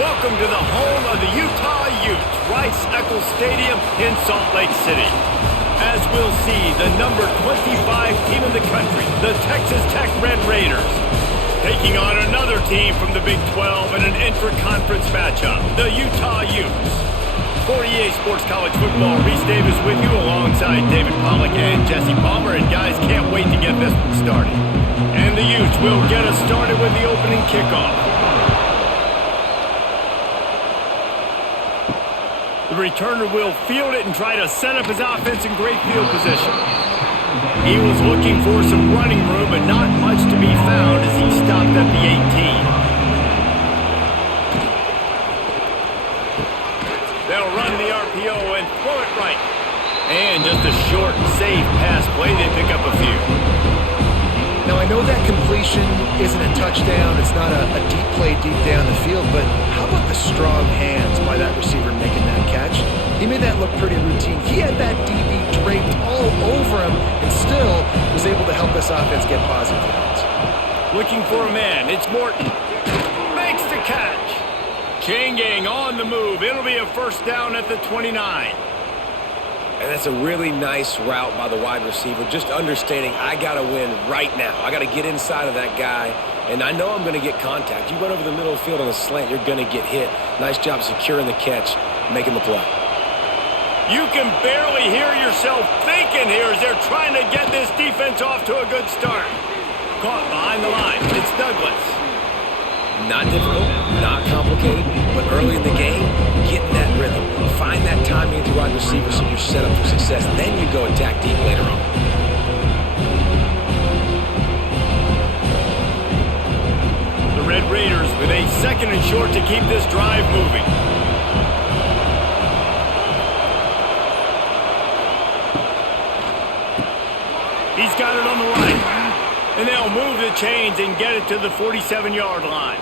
Welcome to the home of the Utah Utes, Rice-Eccles Stadium in Salt Lake City. As we'll see, the number 25 team in the country, the Texas Tech Red Raiders, taking on another team from the Big 12 in an intra-conference matchup, the Utah Utes. For EA Sports College Football, Reese Davis with you alongside David Pollack and Jesse Palmer. And guys, can't wait to get this one started. And the Utes will get us started with the opening kickoff. The returner will field it and try to set up his offense in great field position. He was looking for some running room, but not much to be found as he stopped at the 18. They'll run the RPO and throw it right. And just a short, safe pass play. They pick up a few. Now, I know that completion isn't a touchdown. It's not a deep play deep down the field, but how about the strong hands by that receiver making that catch? He made that look pretty routine. He had that DB draped all over him and still was able to help this offense get positive yards. Looking for a man. It's Morton. Makes the catch. Changing on the move. It'll be a first down at the 29. And that's a really nice route by the wide receiver, just understanding I got to win right now. I got to get inside of that guy, and I know I'm going to get contact. You run over the middle of the field on a slant, you're going to get hit. Nice job securing the catch, making the play. You can barely hear yourself thinking here as they're trying to get this defense off to a good start. Caught behind the line. It's Douglas. Not difficult, not complicated, but early in the game, getting that rhythm. Find that timing with your wide receiver so you're set up for success. Then you go attack deep later on. The Red Raiders with a second and short to keep this drive moving. He's got it on the right. And they'll move the chains and get it to the 47-yard line.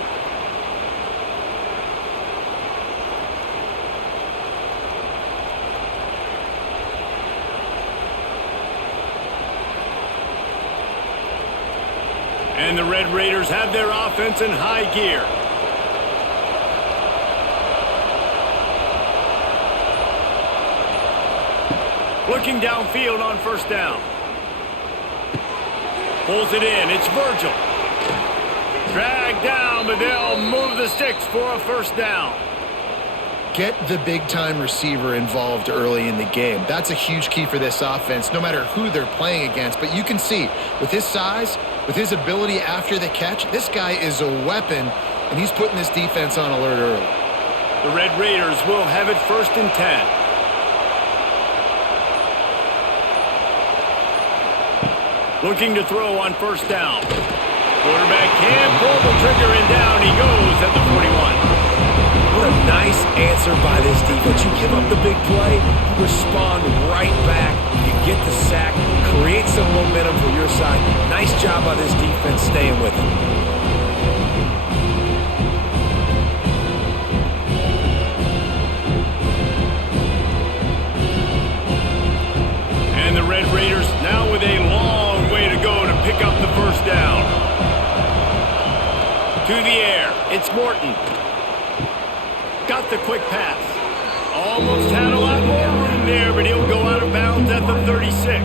And the Red Raiders have their offense in high gear. Looking downfield on first down. Pulls it in. It's Virgil. Dragged down, but they'll move the sticks for a first down. Get the big-time receiver involved early in the game. That's a huge key for this offense, no matter who they're playing against. But you can see, with his size, with his ability after the catch, this guy is a weapon, and he's putting this defense on alert early. The Red Raiders will have it first and 10. Looking to throw on first down. Quarterback can pull the trigger and down he goes at the 41. What a nice answer by this defense. You give up the big play, you respond right back, you get the sack, create some momentum for your side. Nice job by this defense staying with it. And the Red Raiders now with a long way to go to pick up the first down. To the air, it's Morton. Got the quick pass. Almost had a lot more room there, but he'll go out of bounds at the 36.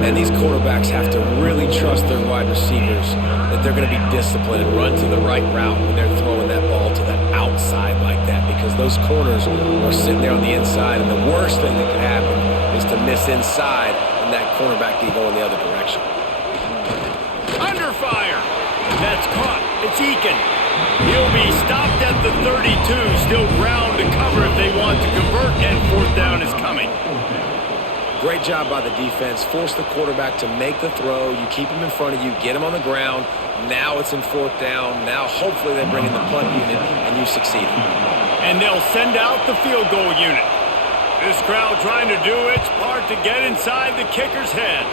And these quarterbacks have to really trust their wide receivers that they're going to be disciplined and run to the right route when they're throwing that ball to the outside like that, because those corners are sitting there on the inside, and the worst thing that could happen is to miss inside and that cornerback can go in the other direction. Under fire. That's caught. It's Eakin. He'll be stopped at the 32. Still ground to cover if they want to convert, and fourth down is coming. Great job by the defense. Force the quarterback to make the throw. You keep him in front of you. Get him on the ground. Now it's in fourth down. Now hopefully they bring in the punt unit and you succeed. And they'll send out the field goal unit. This crowd trying to do its part to get inside the kicker's head.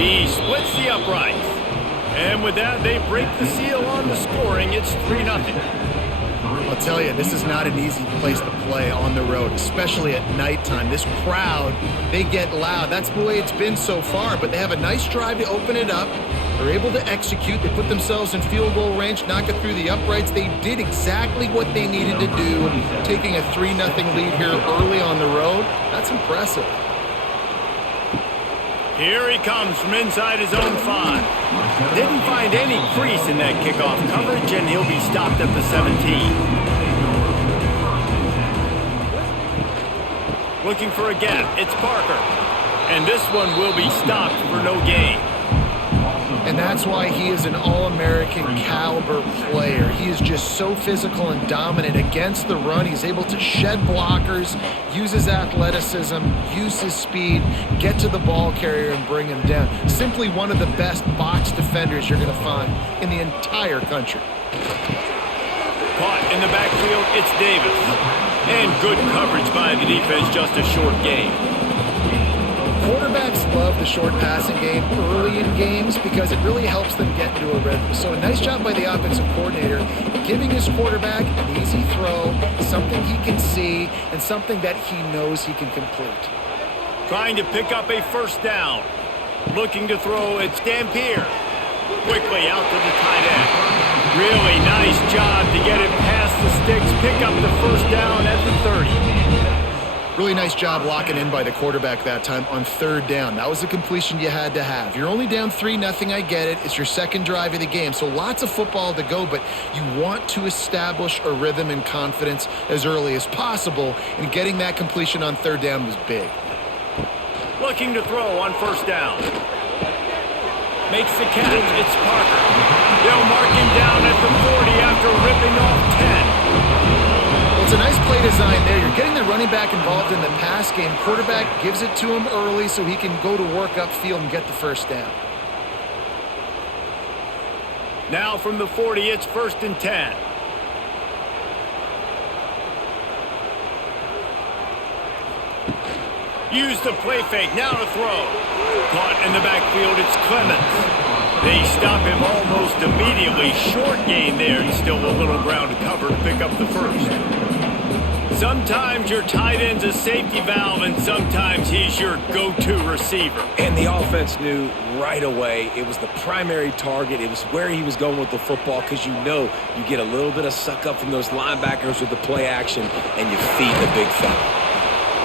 He splits the uprights. And with that, they break the seal on the scoring. It's 3-0. I'll tell you, this is not an easy place to play on the road, especially at nighttime. This crowd, they get loud. That's the way it's been so far, but they have a nice drive to open it up. They're able to execute. They put themselves in field goal range, knock it through the uprights. They did exactly what they needed to do, taking a 3-0 lead here early on the road. That's impressive. Here he comes from inside his own 5. Didn't find any crease in that kickoff coverage, and he'll be stopped at the 17. Looking for a gap, it's Parker. And this one will be stopped for no gain. And that's why he is an All-American caliber player. He is just so physical and dominant against the run. He's able to shed blockers, use his athleticism, use his speed, get to the ball carrier and bring him down. Simply one of the best box defenders you're going to find in the entire country. Caught in the backfield, it's Davis. And good coverage by the defense, just a short gain. Quarterbacks love the short passing game early in games because it really helps them get into a rhythm. So a nice job by the offensive coordinator giving his quarterback an easy throw, something he can see, and something that he knows he can complete. Trying to pick up a first down. Looking to throw, it's Dampier. Quickly out to the tight end. Really nice job to get it past the sticks, pick up the first down at the 30. Really nice job locking in by the quarterback that time on 3rd down. That was a completion you had to have. You're only down 3-0, I get it. It's your second drive of the game, so lots of football to go, but you want to establish a rhythm and confidence as early as possible, and getting that completion on 3rd down was big. Looking to throw on first down. Makes the catch. It's Parker. They'll mark him down at the 40 after ripping off 10. Well, it's a nice play design there. You're getting the running back involved in the pass game. Quarterback gives it to him early so he can go to work upfield and get the first down. Now from the 40, it's 1st and 10. Use the play fake, now to throw. Caught in the backfield, it's Clemens. They stop him almost immediately. Short gain there, and still a little ground to cover to pick up the first. Sometimes your tight end's a safety valve, and sometimes he's your go-to receiver. And the offense knew right away it was the primary target. It was where he was going with the football because you know you get a little bit of suck up from those linebackers with the play action, and you feed the big fella.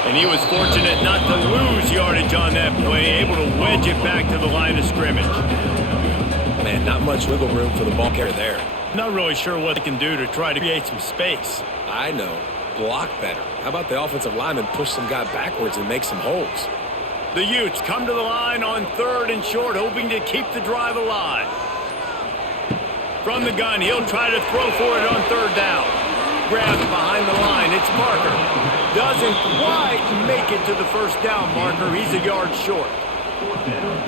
And he was fortunate not to lose yardage on that play, able to wedge it back to the line of scrimmage. Man, not much wiggle room for the ball carrier there. Not really sure what they can do to try to create some space. I know. Block better. How about the offensive lineman push some guy backwards and make some holes? The Utes come to the line on 3rd and short, hoping to keep the drive alive. From the gun, he'll try to throw for it on 3rd down. Grabs behind the line, it's Parker. Doesn't quite make it to the first down marker. He's a yard short.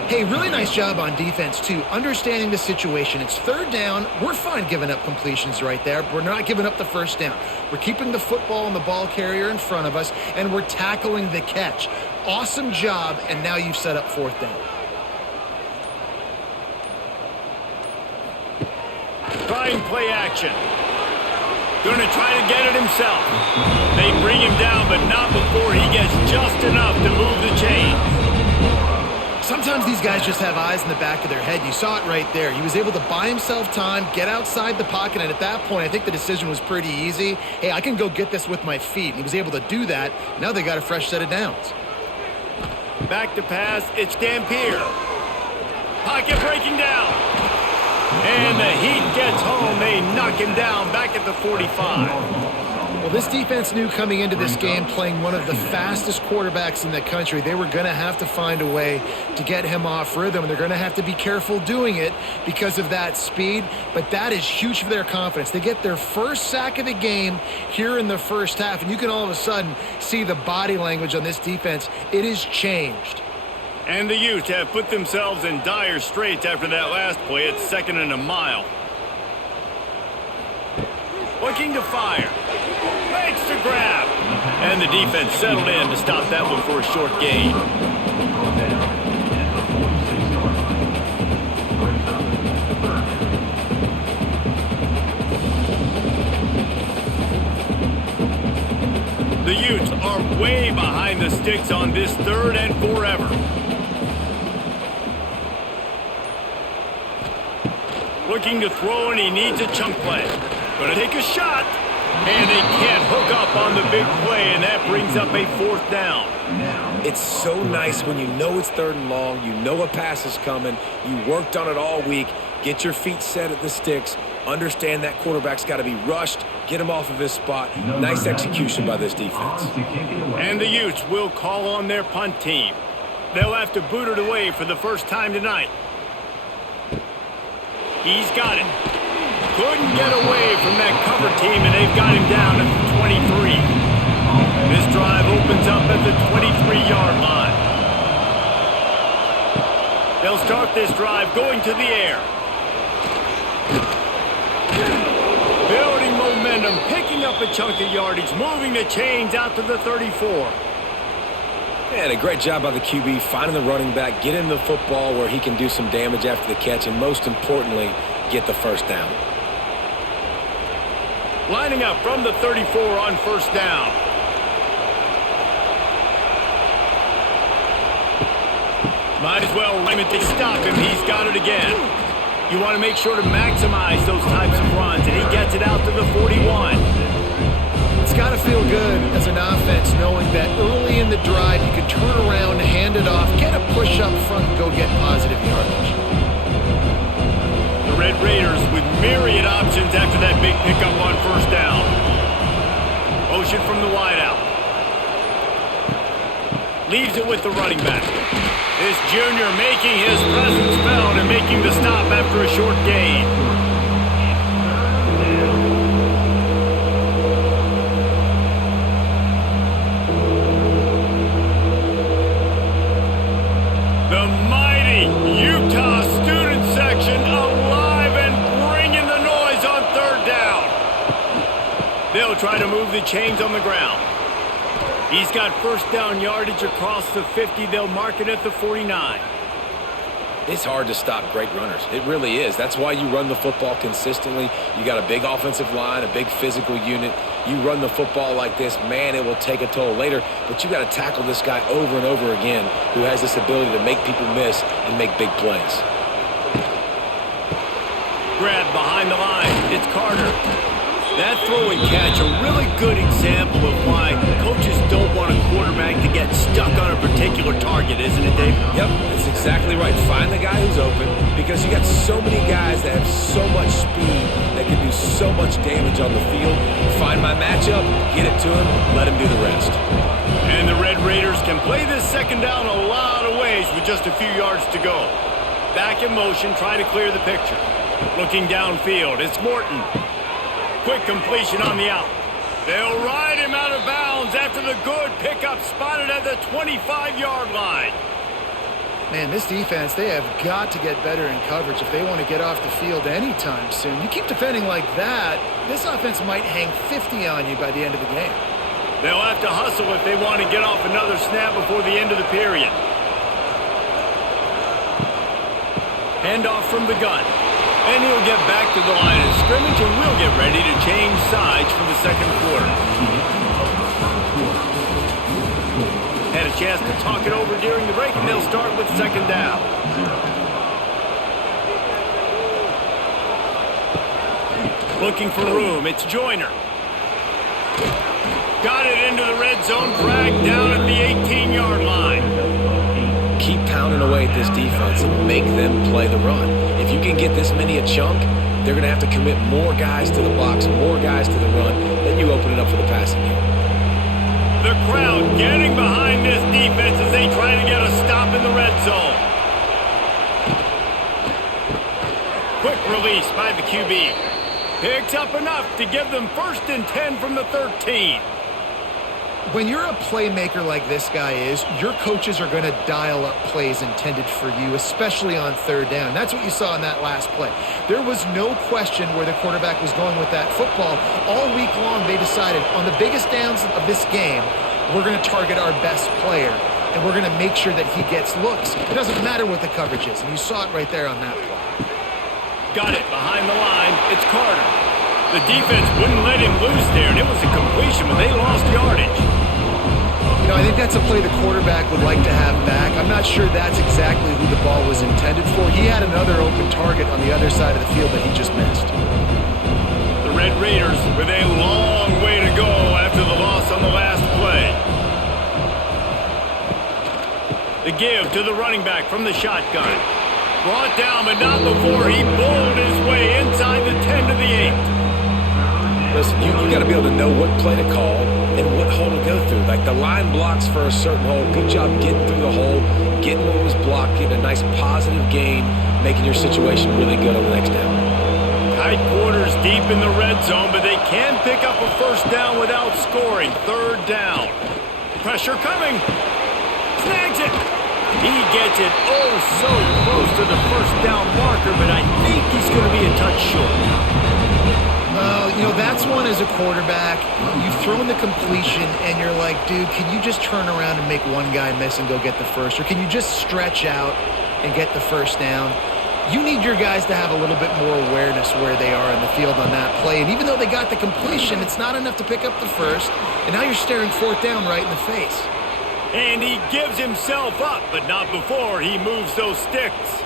Hey, really nice job on defense, too. Understanding the situation. It's 3rd down. We're fine giving up completions right there. We're not giving up the first down. We're keeping the football and the ball carrier in front of us, and we're tackling the catch. Awesome job, and now you've set up 4th down. Trying play action. Gonna try to get it himself. They bring him down, but not before he gets just enough to move the chains. Sometimes these guys just have eyes in the back of their head. You saw it right there. He was able to buy himself time, get outside the pocket, and at that point, I think the decision was pretty easy. Hey, I can go get this with my feet. And he was able to do that. Now they got a fresh set of downs. Back to pass, it's Dampier. Pocket breaking down. And the heat gets home. They knock him down back at the 45. Well, this defense knew coming into this game, playing one of the fastest quarterbacks in the country, they were going to have to find a way to get him off rhythm. They're going to have to be careful doing it because of that speed, but that is huge for their confidence. They get their first sack of the game here in the first half, and you can all of a sudden see the body language on this defense. It has changed. And the Utes have put themselves in dire straits after that last play. It's 2nd and a mile. Looking to fire. Makes the grab. And the defense settled in to stop that one for a short gain. The Utes are way behind the sticks on this 3rd and forever. Looking to throw, and he needs a chunk play. Gonna take a shot, and they can't hook up on the big play, and that brings up a 4th down. It's so nice when you know it's 3rd and long, you know a pass is coming, you worked on it all week, get your feet set at the sticks, understand that quarterback's got to be rushed, get him off of his spot. Nice execution by this defense. And the Utes will call on their punt team. They'll have to boot it away for the first time tonight. He's got it. Couldn't get away from that cover team, and they've got him down at the 23. This drive opens up at the 23-yard line. They'll start this drive going to the air. Building momentum, picking up a chunk of yardage, moving the chains out to the 34. And a great job by the QB, finding the running back, get him the football where he can do some damage after the catch, and most importantly, get the 1st down. Lining up from the 34 on 1st down. Might as well limit to stop him. He's got it again. You want to make sure to maximize those types of runs, and he gets it out to the 41. It's got to feel good as an offense knowing that early in the drive you can turn around, hand it off, get a push up front, and go get positive yardage. The Red Raiders with myriad options after that big pickup on 1st down. Motion from the wideout. Leaves it with the running back. This junior making his presence felt and making the stop after a short gain. The mighty Utah student section alive and bringing the noise on 3rd down. They'll try to move the chains on the ground. He's got 1st down yardage across the 50. They'll mark it at the 49. It's hard to stop great runners. It really is. That's why you run the football consistently. You got a big offensive line, a big physical unit. You run the football like this, man, it will take a toll later. But you got to tackle this guy over and over again who has this ability to make people miss and make big plays. Grab behind the line. It's Carter. That throw and catch, a really good example of why coaches don't want a quarterback to get stuck on a particular target, isn't it, Dave? Yep, that's exactly right. Find the guy who's open because you got so many guys that have so much speed that can do so much damage on the field. Find my matchup, get it to him, let him do the rest. And the Red Raiders can play this 2nd down a lot of ways with just a few yards to go. Back in motion, try to clear the picture. Looking downfield, it's Morton. Quick completion on the out. They'll ride him out of bounds after the good pickup spotted at the 25-yard line. Man, this defense, they have got to get better in coverage if they want to get off the field anytime soon. You keep defending like that, this offense might hang 50 on you by the end of the game. They'll have to hustle if they want to get off another snap before the end of the period. Handoff from the gun. And he'll get back to the line of scrimmage, and we'll get ready to change sides for the 2nd quarter. Had a chance to talk it over during the break, and they'll start with 2nd down. Looking for room, it's Joyner. Got it into the red zone, dragged down at the 18-yard line. Keep pounding away at this defense and make them play the run. If you can get this many a chunk, they're going to have to commit more guys to the box, more guys to the run, then you open it up for the passing game. The crowd getting behind this defense as they try to get a stop in the red zone. Quick release by the QB. Picks up enough to give them 1st and 10 from the 13. When you're a playmaker like this guy is, your coaches are going to dial up plays intended for you, especially on 3rd down. That's what you saw in that last play. There was no question where the quarterback was going with that football. All week long, they decided on the biggest downs of this game, we're going to target our best player, and we're going to make sure that he gets looks. It doesn't matter what the coverage is, and you saw it right there on that play. Got it behind the line. It's Carter. The defense wouldn't let him loose there, and it was a completion, but they lost yardage. I think that's a play the quarterback would like to have back. I'm not sure that's exactly who the ball was intended for. He had another open target on the other side of the field that he just missed. The Red Raiders with a long way to go after the loss on the last play. The give to the running back from the shotgun. Brought down, but not before he bowled his way inside the 10 to the 8. Listen, you got to be able to know what play to call and what hole to go through. Like the line blocks for a certain hole. Good job getting through the hole, getting what was blocked, getting a nice positive gain, making your situation really good on the next down. Tight quarters deep in the red zone, but they can pick up a first down without scoring. Third down. Pressure coming. Snags it. He gets it so close to the first down marker, but I think he's going to be a touch short. That's one as a quarterback. You've thrown the completion, and you're like, dude, can you just turn around and make one guy miss and go get the first? Or can you just stretch out and get the first down? You need your guys to have a little bit more awareness where they are in the field on that play. And even though they got the completion, it's not enough to pick up the first. And now you're staring fourth down right in the face. And he gives himself up, but not before he moves those sticks.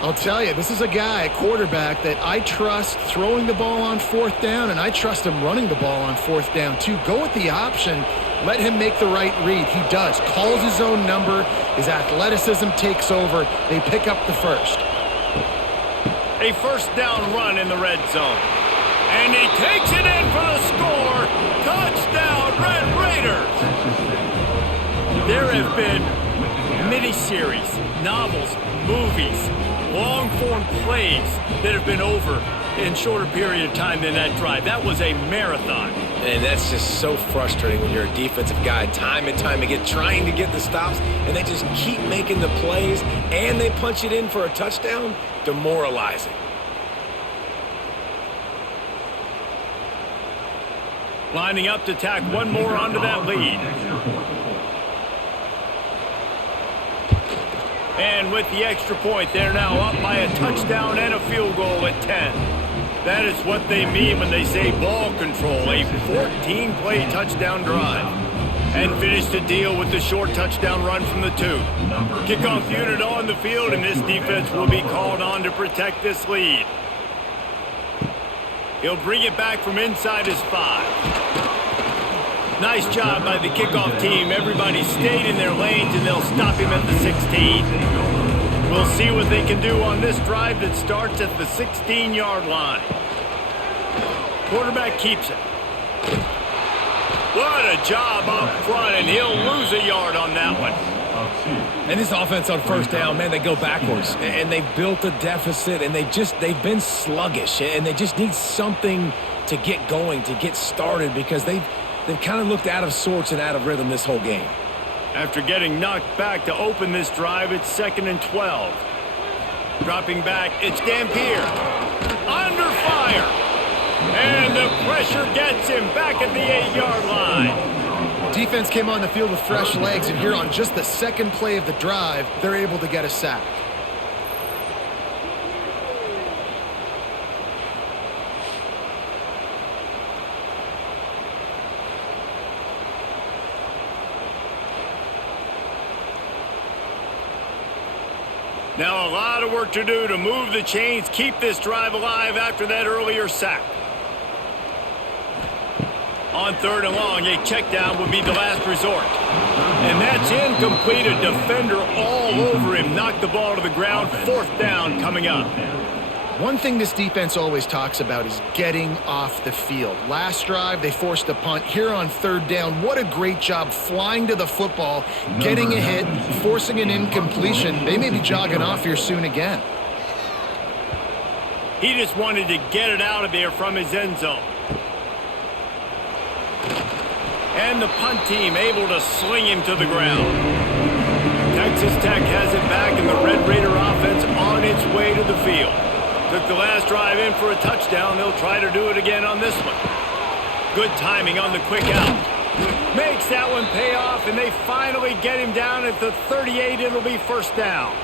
I'll tell you, this is a guy, a quarterback, that I trust throwing the ball on fourth down, and I trust him running the ball on fourth down, too. Go with the option. Let him make the right read. He does. Calls his own number. His athleticism takes over. They pick up the first. A first down run in the red zone. And he takes it in for the score. Touchdown, Red Raiders! There have been miniseries, novels, movies, long-form plays that have been over in shorter period of time than that drive. That was a marathon. And that's just so frustrating when you're a defensive guy, time and time again, trying to get the stops, and they just keep making the plays, and they punch it in for a touchdown. Demoralizing. Lining up to tack one more onto that lead. And with the extra point, they're now up by a touchdown and a field goal at 10. That is what they mean when they say ball control, a 14-play touchdown drive. And finish the deal with the short touchdown run from the 2. Kickoff unit on the field, and this defense will be called on to protect this lead. He'll bring it back from inside his 5. Nice job by the kickoff team. Everybody stayed in their lanes, and they'll stop him at the 16. We'll see what they can do on this drive that starts at the 16-yard line. Quarterback keeps it. What a job up front, and he'll lose a yard on that one. And this offense on first down, man, they go backwards. And they've built a deficit, and they've been sluggish. And they just need something to get going, to get started, because they've kind of looked out of sorts and out of rhythm this whole game. After getting knocked back to open this drive, it's 2nd and 12. Dropping back, it's Dampier. Under fire. And the pressure gets him back at the 8-yard line. Defense came on the field with fresh legs, and here on just the second play of the drive, they're able to get a sack. Now a lot of work to do to move the chains, keep this drive alive after that earlier sack. On 3rd and long, a check down would be the last resort. And that's incomplete. A defender all over him. Knocked the ball to the ground. 4th down coming up. One thing this defense always talks about is getting off the field. Last drive, they forced a punt. Here on 3rd down, what a great job flying to the football, getting a hit, forcing an incompletion. They may be jogging off here soon again. He just wanted to get it out of there from his end zone. And the punt team able to sling him to the ground. Texas Tech has it back, and the Red Raider offense on its way to the field. Took the last drive in for a touchdown. They'll try to do it again on this one. Good timing on the quick out. Makes that one pay off, and they finally get him down at the 38. It'll be 1st down.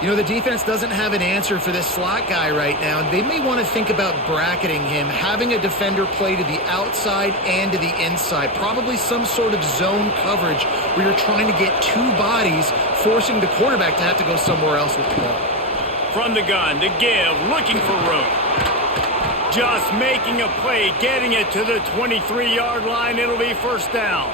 You know, the defense doesn't have an answer for this slot guy right now. They may want to think about bracketing him, having a defender play to the outside and to the inside. Probably some sort of zone coverage where you're trying to get two bodies, forcing the quarterback to have to go somewhere else with the ball. From the gun to give, looking for room. Just making a play, getting it to the 23-yard line. It'll be first down.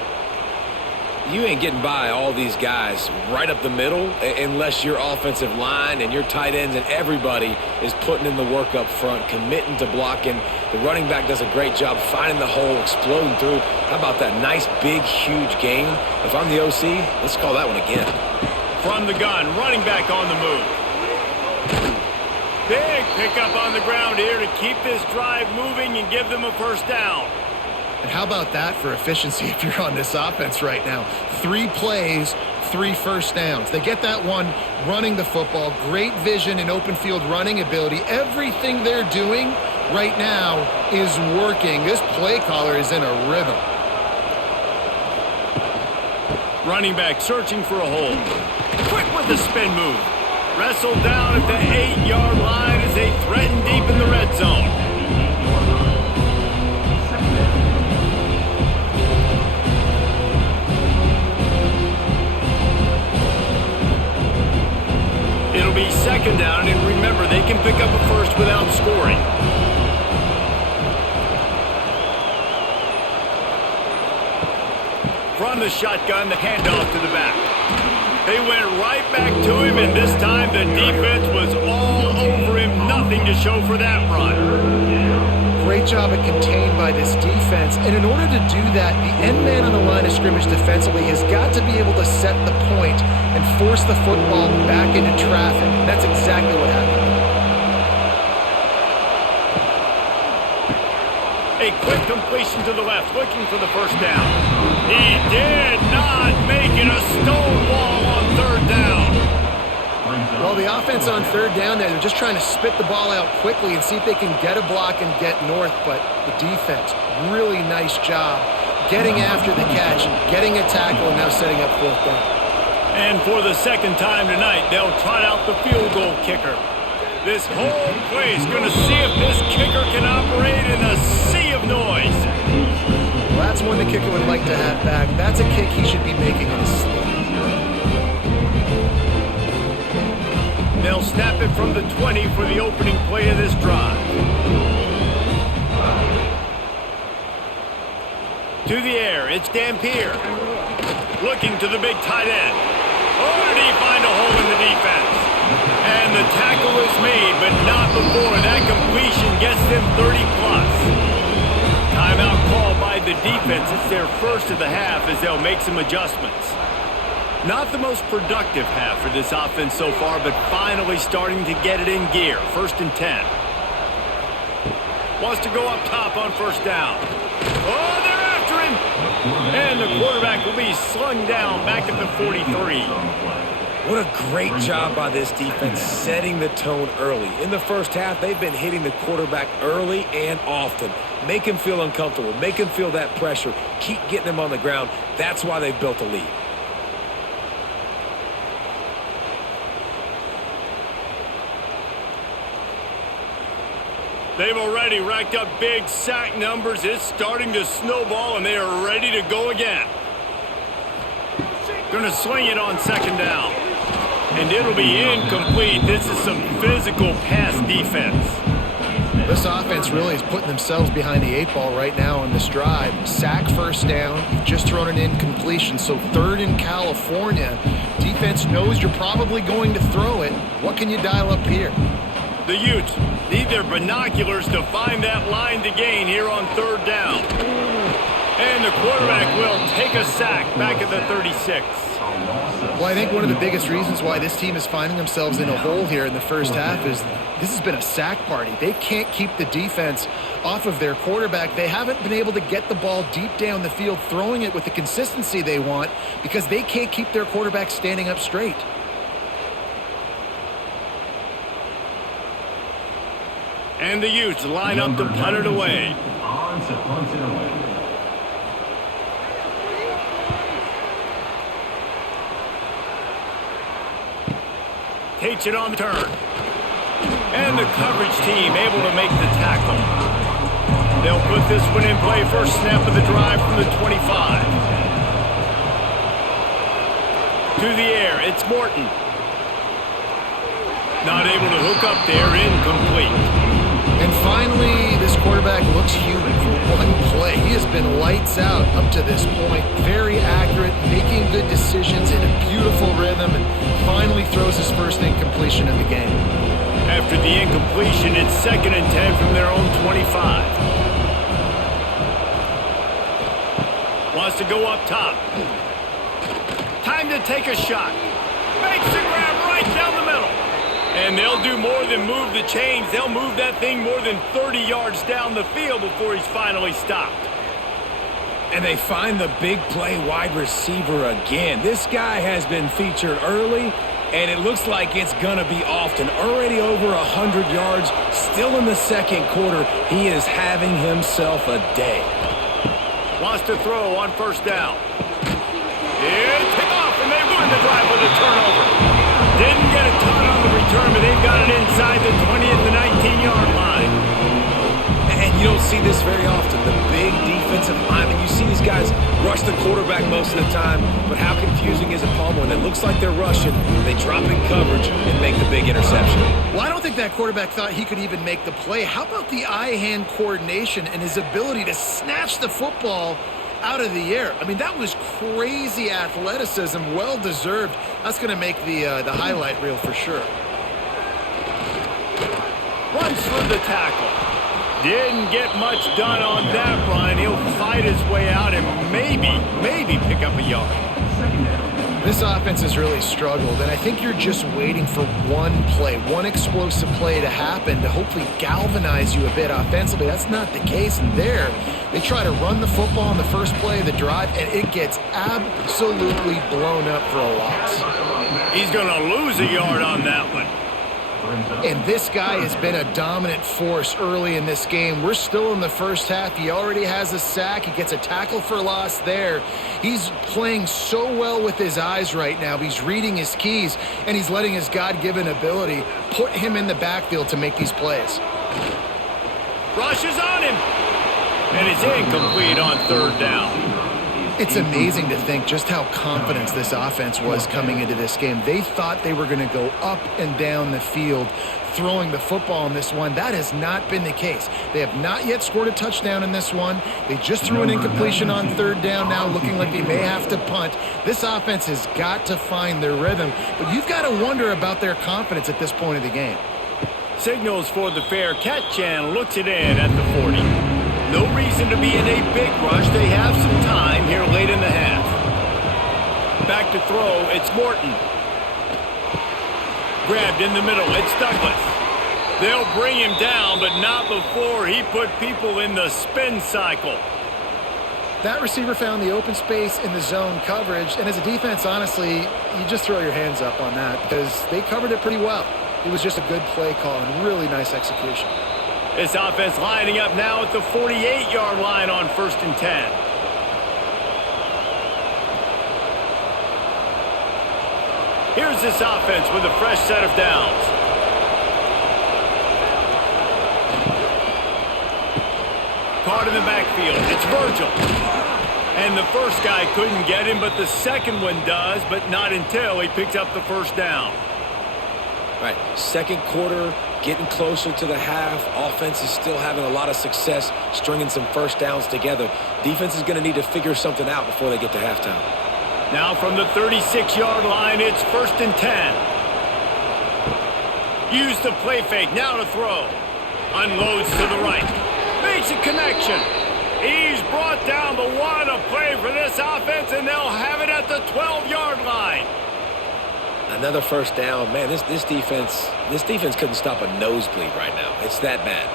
You ain't getting by all these guys right up the middle unless your offensive line and your tight ends and everybody is putting in the work up front, committing to blocking. The running back does a great job finding the hole, exploding through. How about that nice, big, huge gain? If I'm the OC, let's call that one again. From the gun, running back on the move. Big pickup on the ground here to keep this drive moving and give them a first down. And how about that for efficiency if you're on this offense right now? 3 plays, 3 first downs. They get that one running the football, great vision and open field running ability. Everything they're doing right now is working. This play caller is in a rhythm. Running back searching for a hole. Quick with the spin move. Wrestled down at the 8-yard line as they threaten deep in the red zone. It'll be second down, and remember, they can pick up a first without scoring. From the shotgun, the handoff to the back. They went right back to him, and this time the defense was all over him. Nothing to show for that run. Great job at contained by this defense. And in order to do that, the end man on the line of scrimmage defensively has got to be able to set the point and force the football back into traffic. That's exactly what happened. A quick completion to the left, looking for the first down. He did not make it a stonewall on third down. Well, the offense on third down there, they're just trying to spit the ball out quickly and see if they can get a block and get north. But the defense, really nice job getting after the catch, getting a tackle, and now setting up fourth down. And for the second time tonight, they'll trot out the field goal kicker. This whole place going to see if this kicker can operate in a sea of noise. Well, that's one the kicker would like to have back. That's a kick he should be making on his slip. They'll snap it from the 20 for the opening play of this drive. To the air, it's Dampier. Looking to the big tight end. Oh, did he find a hole in the defense? And the tackle is made, but not before that completion gets them 30-plus. Timeout called by the defense. It's their first of the half as they'll make some adjustments. Not the most productive half for this offense so far, but finally starting to get it in gear. 1st and 10. Wants to go up top on first down. Oh, they're after him! And the quarterback will be slung down back at the 43. What a great job by this defense setting the tone early. In the first half, they've been hitting the quarterback early and often. Make him feel uncomfortable. Make him feel that pressure. Keep getting him on the ground. That's why they've built a lead. They've already racked up big sack numbers. It's starting to snowball, and they are ready to go again. Going to swing it on second down. And it'll be incomplete. This is some physical pass defense. This offense really is putting themselves behind the 8 ball right now on this drive. Sack first down. You've just thrown an incompletion. So 3rd in California. Defense knows you're probably going to throw it. What can you dial up here? The Utes need their binoculars to find that line to gain here on 3rd down. And the quarterback will take a sack back at the 36. Well, I think one of the biggest reasons why this team is finding themselves in a hole here in the first half is this has been a sack party. They can't keep the defense off of their quarterback. They haven't been able to get the ball deep down the field, throwing it with the consistency they want because they can't keep their quarterback standing up straight. And the Utes line up to punt it away. takes it on the turn. And the coverage team able to make the tackle. They'll put this one in play. First snap of the drive from the 25. To the air, it's Morton. Not able to hook up there, incomplete. And finally, this quarterback looks human for one play. He has been lights out up to this point. Very accurate, making good decisions in a beautiful rhythm, and finally throws his first incompletion of the game. After the incompletion, it's 2nd and 10 from their own 25. Wants to go up top. Time to take a shot. Makes the grab right down the middle. And they'll do more than move the chains. They'll move that thing more than 30 yards down the field before he's finally stopped. And they find the big play wide receiver again. This guy has been featured early, and it looks like it's going to be often. Already over 100 yards, still in the second quarter. He is having himself a day. Wants to throw on first down. It's picked off, and they win the drive with a turnover. Didn't get a ton on the return, but they've got it inside the 20 at the 19-yard line. And you don't see this very often. The big defensive linemen, you see these guys rush the quarterback most of the time, but how confusing is it, Palmer? When it looks like they're rushing, they drop in coverage and make the big interception. Well, I don't think that quarterback thought he could even make the play. How about the eye-hand coordination and his ability to snatch the football out of the air? I mean, that was crazy athleticism, well-deserved. That's going to make the highlight reel for sure. Runs for the tackle. Didn't get much done on that run. He'll fight his way out and maybe pick up a yard. This offense has really struggled, and I think you're just waiting for one play, one explosive play to happen to hopefully galvanize you a bit offensively. That's not the case, and there they try to run the football on the first play of the drive, and it gets absolutely blown up for a loss. He's going to lose a yard on that one. And this guy has been a dominant force early in this game. We're still in the first half. He already has a sack. He gets a tackle for loss there. He's playing so well with his eyes right now. He's reading his keys, and he's letting his God-given ability put him in the backfield to make these plays. Rushes on him. And it's incomplete on third down. It's amazing to think just how confident this offense was coming into this game. They thought they were going to go up and down the field throwing the football in this one. That has not been the case. They have not yet scored a touchdown in this one. They just threw an incompletion on third down now, looking like they may have to punt. This offense has got to find their rhythm, but you've got to wonder about their confidence at this point of the game. Signals for the fair catch and looks it in at the 40. No reason to be in a big rush. They have some time here late in the half. Back to throw, it's Morton. Grabbed in the middle, it's Douglas. They'll bring him down, but not before he put people in the spin cycle. That receiver found the open space in the zone coverage, and as a defense, honestly, you just throw your hands up on that because they covered it pretty well. It was just a good play call and really nice execution. This offense lining up now at the 48-yard line on 1st and 10. Here's this offense with a fresh set of downs. Caught in the backfield. It's Virgil. And the first guy couldn't get him, but the second one does, but not until he picks up the first down. All right, second quarter, getting closer to the half. Offense is still having a lot of success stringing some first downs together. Defense is going to need to figure something out before they get to halftime. Now from the 36-yard line, it's 1st and 10. Use the play fake, now to throw. Unloads to the right. Makes a connection. He's brought down, but what a play for this offense, and they'll have it at the 12-yard line. Another first down. Man, this defense couldn't stop a nosebleed right now. It's that bad.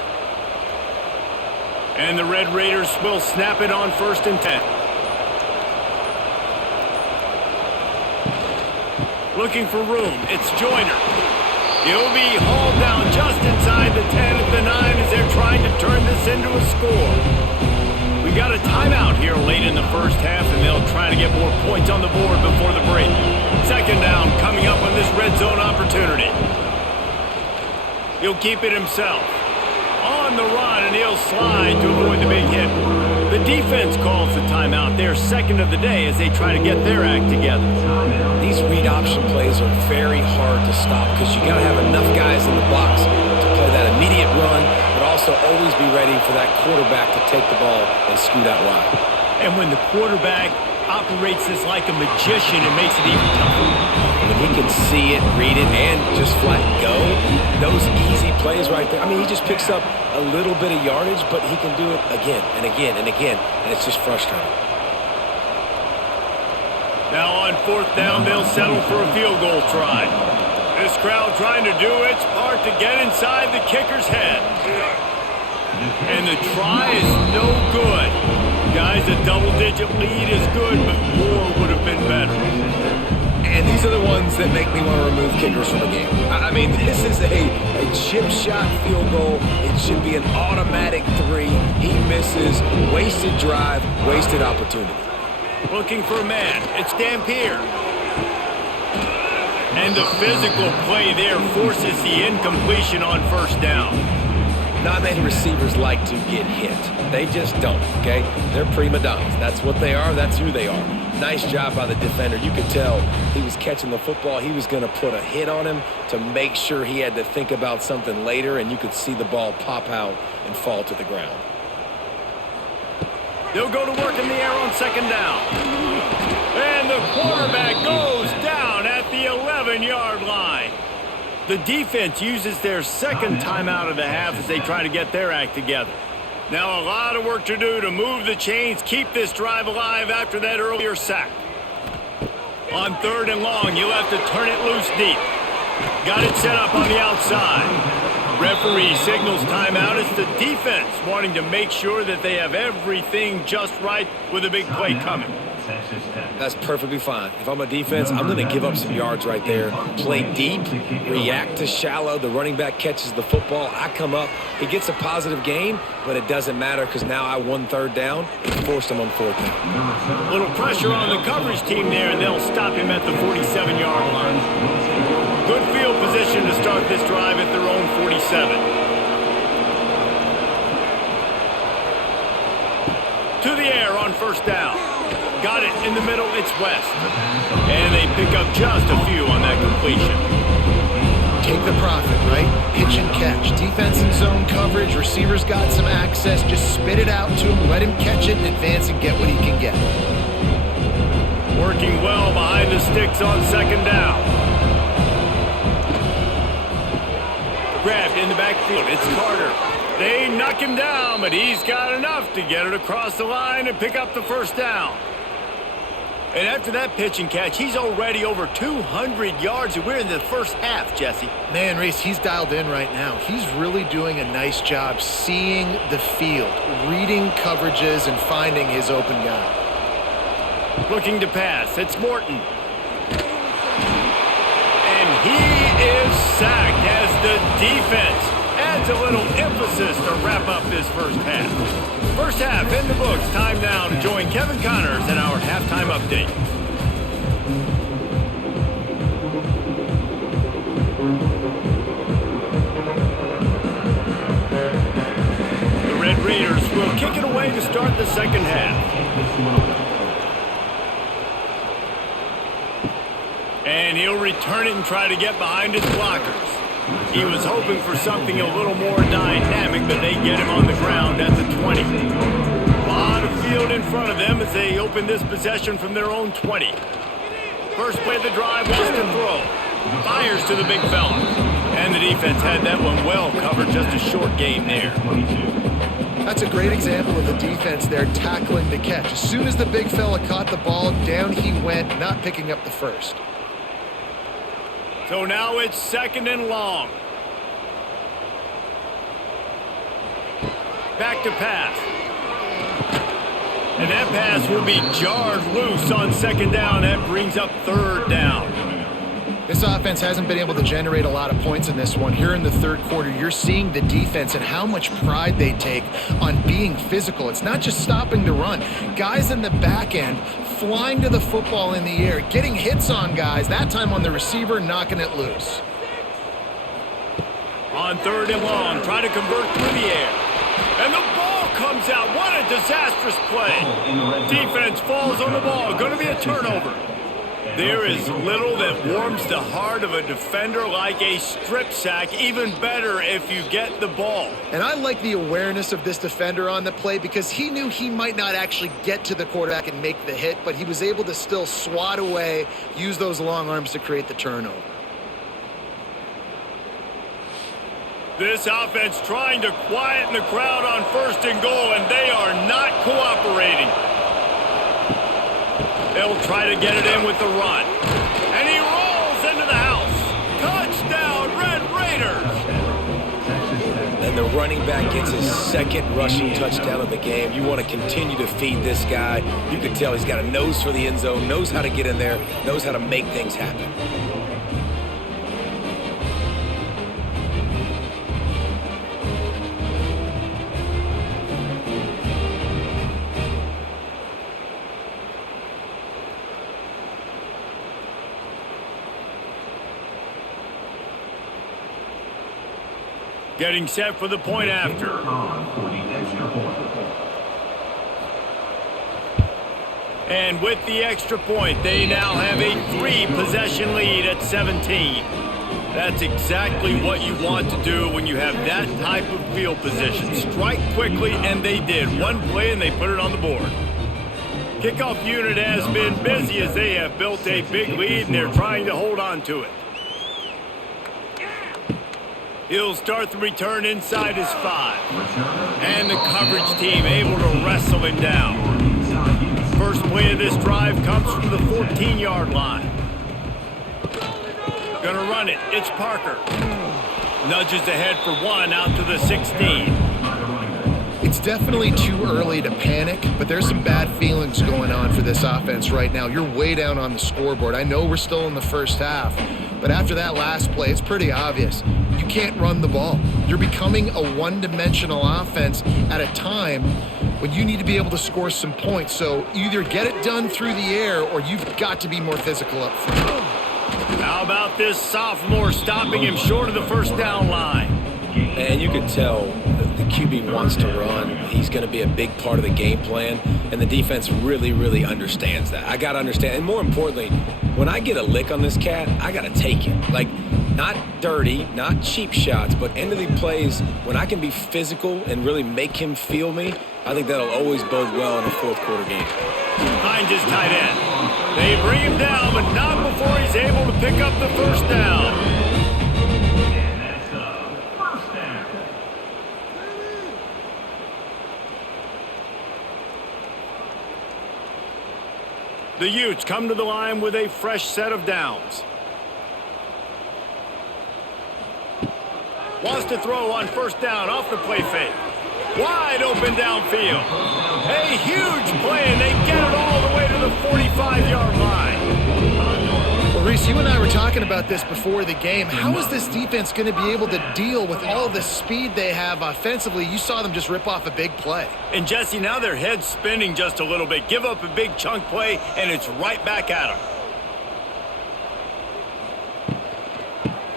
And the Red Raiders will snap it on 1st and 10. Looking for room. It's Joyner. He'll be hauled down just inside the 10 at the 9 as they're trying to turn this into a score. We got a timeout here late in the first half, and they'll try to get more points on the board before the break. Second down coming up on this red zone opportunity. He'll keep it himself. On the run, and he'll slide to avoid the big hit. The defense calls the timeout. Their second of the day as they try to get their act together. These read option plays are very hard to stop because you got to have enough guys in the box to play that immediate run, but also always be ready for that quarterback to take the ball and scoot out wide. And when the quarterback operates this like a magician, it makes it even tougher. When he can see it, read it, and just flat go, those easy plays right there. I mean, he just picks up a little bit of yardage, but he can do it again and again and again, and it's just frustrating. Now on fourth down, they'll settle for a field goal try. This crowd trying to do its part to get inside the kicker's head. And the try is no good. Guys, a double-digit lead is good, but more would have been better. And these are the ones that make me want to remove kickers from the game. I mean, this is a chip shot field goal. It should be an automatic 3. He misses. Wasted drive, wasted opportunity. Looking for a man. It's Dampier. And the physical play there forces the incompletion on first down. Not many receivers like to get hit. They just don't, okay? They're prima donnas. That's what they are. That's who they are. Nice job by the defender. You could tell he was catching the football. He was going to put a hit on him to make sure he had to think about something later, and you could see the ball pop out and fall to the ground. They'll go to work in the air on second down. And the quarterback goes down at the 11-yard line. The defense uses their second timeout of the half as they try to get their act together. Now a lot of work to do to move the chains, keep this drive alive after that earlier sack. On third and long, you'll have to turn it loose deep. Got it set up on the outside. Referee signals timeout. It's the defense wanting to make sure that they have everything just right with a big play coming. That's perfectly fine. If I'm a defense, I'm going to give up some yards right there. Play deep, react to shallow. The running back catches the football. I come up. He gets a positive gain, but it doesn't matter because now I won third down and forced him on fourth down. A little pressure on the coverage team there, and they'll stop him at the 47-yard line. Good field position to start this drive at their own 47. To the air on first down. Got it in the middle, it's West. And they pick up just a few on that completion. Take the profit, right? Pitch and catch. Defense in zone coverage. Receivers got some access. Just spit it out to him. Let him catch it and advance and get what he can get. Working well behind the sticks on second down. Grabbed in the backfield, it's Carter. They knock him down, but he's got enough to get it across the line and pick up the first down. And after that pitch and catch, he's already over 200 yards, and we're in the first half, Jesse. Man, Reese, he's dialed in right now. He's really doing a nice job seeing the field, reading coverages, and finding his open guy. Looking to pass, it's Morton. And he is sacked as the defense adds a little emphasis to wrap up this first half. First half in the books. Time now to join Kevin Connors in our halftime update. The Red Raiders will kick it away to start the second half. And he'll return it and try to get behind his blockers. He was hoping for something a little more dynamic, but they get him on the ground at the 20. A lot of field in front of them as they open this possession from their own 20. First play of the drive, wants to throw. Fires to the big fella. And the defense had that one well covered, just a short game there. That's a great example of the defense there tackling the catch. As soon as the big fella caught the ball, down he went, not picking up the first. So now it's second and long. Back to pass. And that pass will be jarred loose on second down. That brings up third down. This offense hasn't been able to generate a lot of points in this one. Here in the third quarter, you're seeing the defense and how much pride they take on being physical. It's not just stopping the run. Guys in the back end flying to the football in the air, getting hits on guys, that time on the receiver, knocking it loose. On 3rd and long, trying to convert through the air. And the ball comes out. What a disastrous play. Defense falls on the ball. Going to be a turnover. There is little that warms the heart of a defender like a strip sack. Even better if you get the ball. And I like the awareness of this defender on the play because he knew he might not actually get to the quarterback and make the hit, but he was able to still swat away, use those long arms to create the turnover. This offense trying to quieten the crowd on 1st and goal, and they are not cooperating. They'll try to get it in with the run. And he rolls into the house. Touchdown, Red Raiders! And the running back gets his 2nd rushing touchdown of the game. You want to continue to feed this guy. You can tell he's got a nose for the end zone, knows how to get in there, knows how to make things happen. Getting set for the point after. And with the extra point, they now have a 3-possession lead at 17. That's exactly what you want to do when you have that type of field position. Strike quickly, and they did. One play, and they put it on the board. Kickoff unit has been busy as they have built a big lead, and they're trying to hold on to it. He'll start the return inside his 5. And the coverage team able to wrestle him down. First play of this drive comes from the 14-yard line. Gonna run it. It's Parker. Nudges ahead for 1 out to the 16. It's definitely too early to panic, but there's some bad feelings going on for this offense right now. You're way down on the scoreboard. I know we're still in the first half, but after that last play, it's pretty obvious. You can't run the ball. You're becoming a one-dimensional offense at a time when you need to be able to score some points. So either get it done through the air or you've got to be more physical up front. How about this sophomore stopping him short of the first down line? And you can tell the QB wants to run. He's going to be a big part of the game plan, and the defense really, really understands that. I got to understand, and more importantly, when I get a lick on this cat, I got to take it. Like, not dirty, not cheap shots, but end of the plays, when I can be physical and really make him feel me, I think that'll always bode well in a fourth quarter game. Finds his tight end. They bring him down, but not before he's able to pick up the first down. The Utes come to the line with a fresh set of downs. Wants to throw on first down off the play fake. Wide open downfield. A huge play, and they get it all the way to the 45-yard line. Well, Reese, you and I were talking about this before the game. How is this defense going to be able to deal with all the speed they have offensively? You saw them just rip off a big play. And, Jesse, now their head's spinning just a little bit. Give up a big chunk play, and it's right back at them.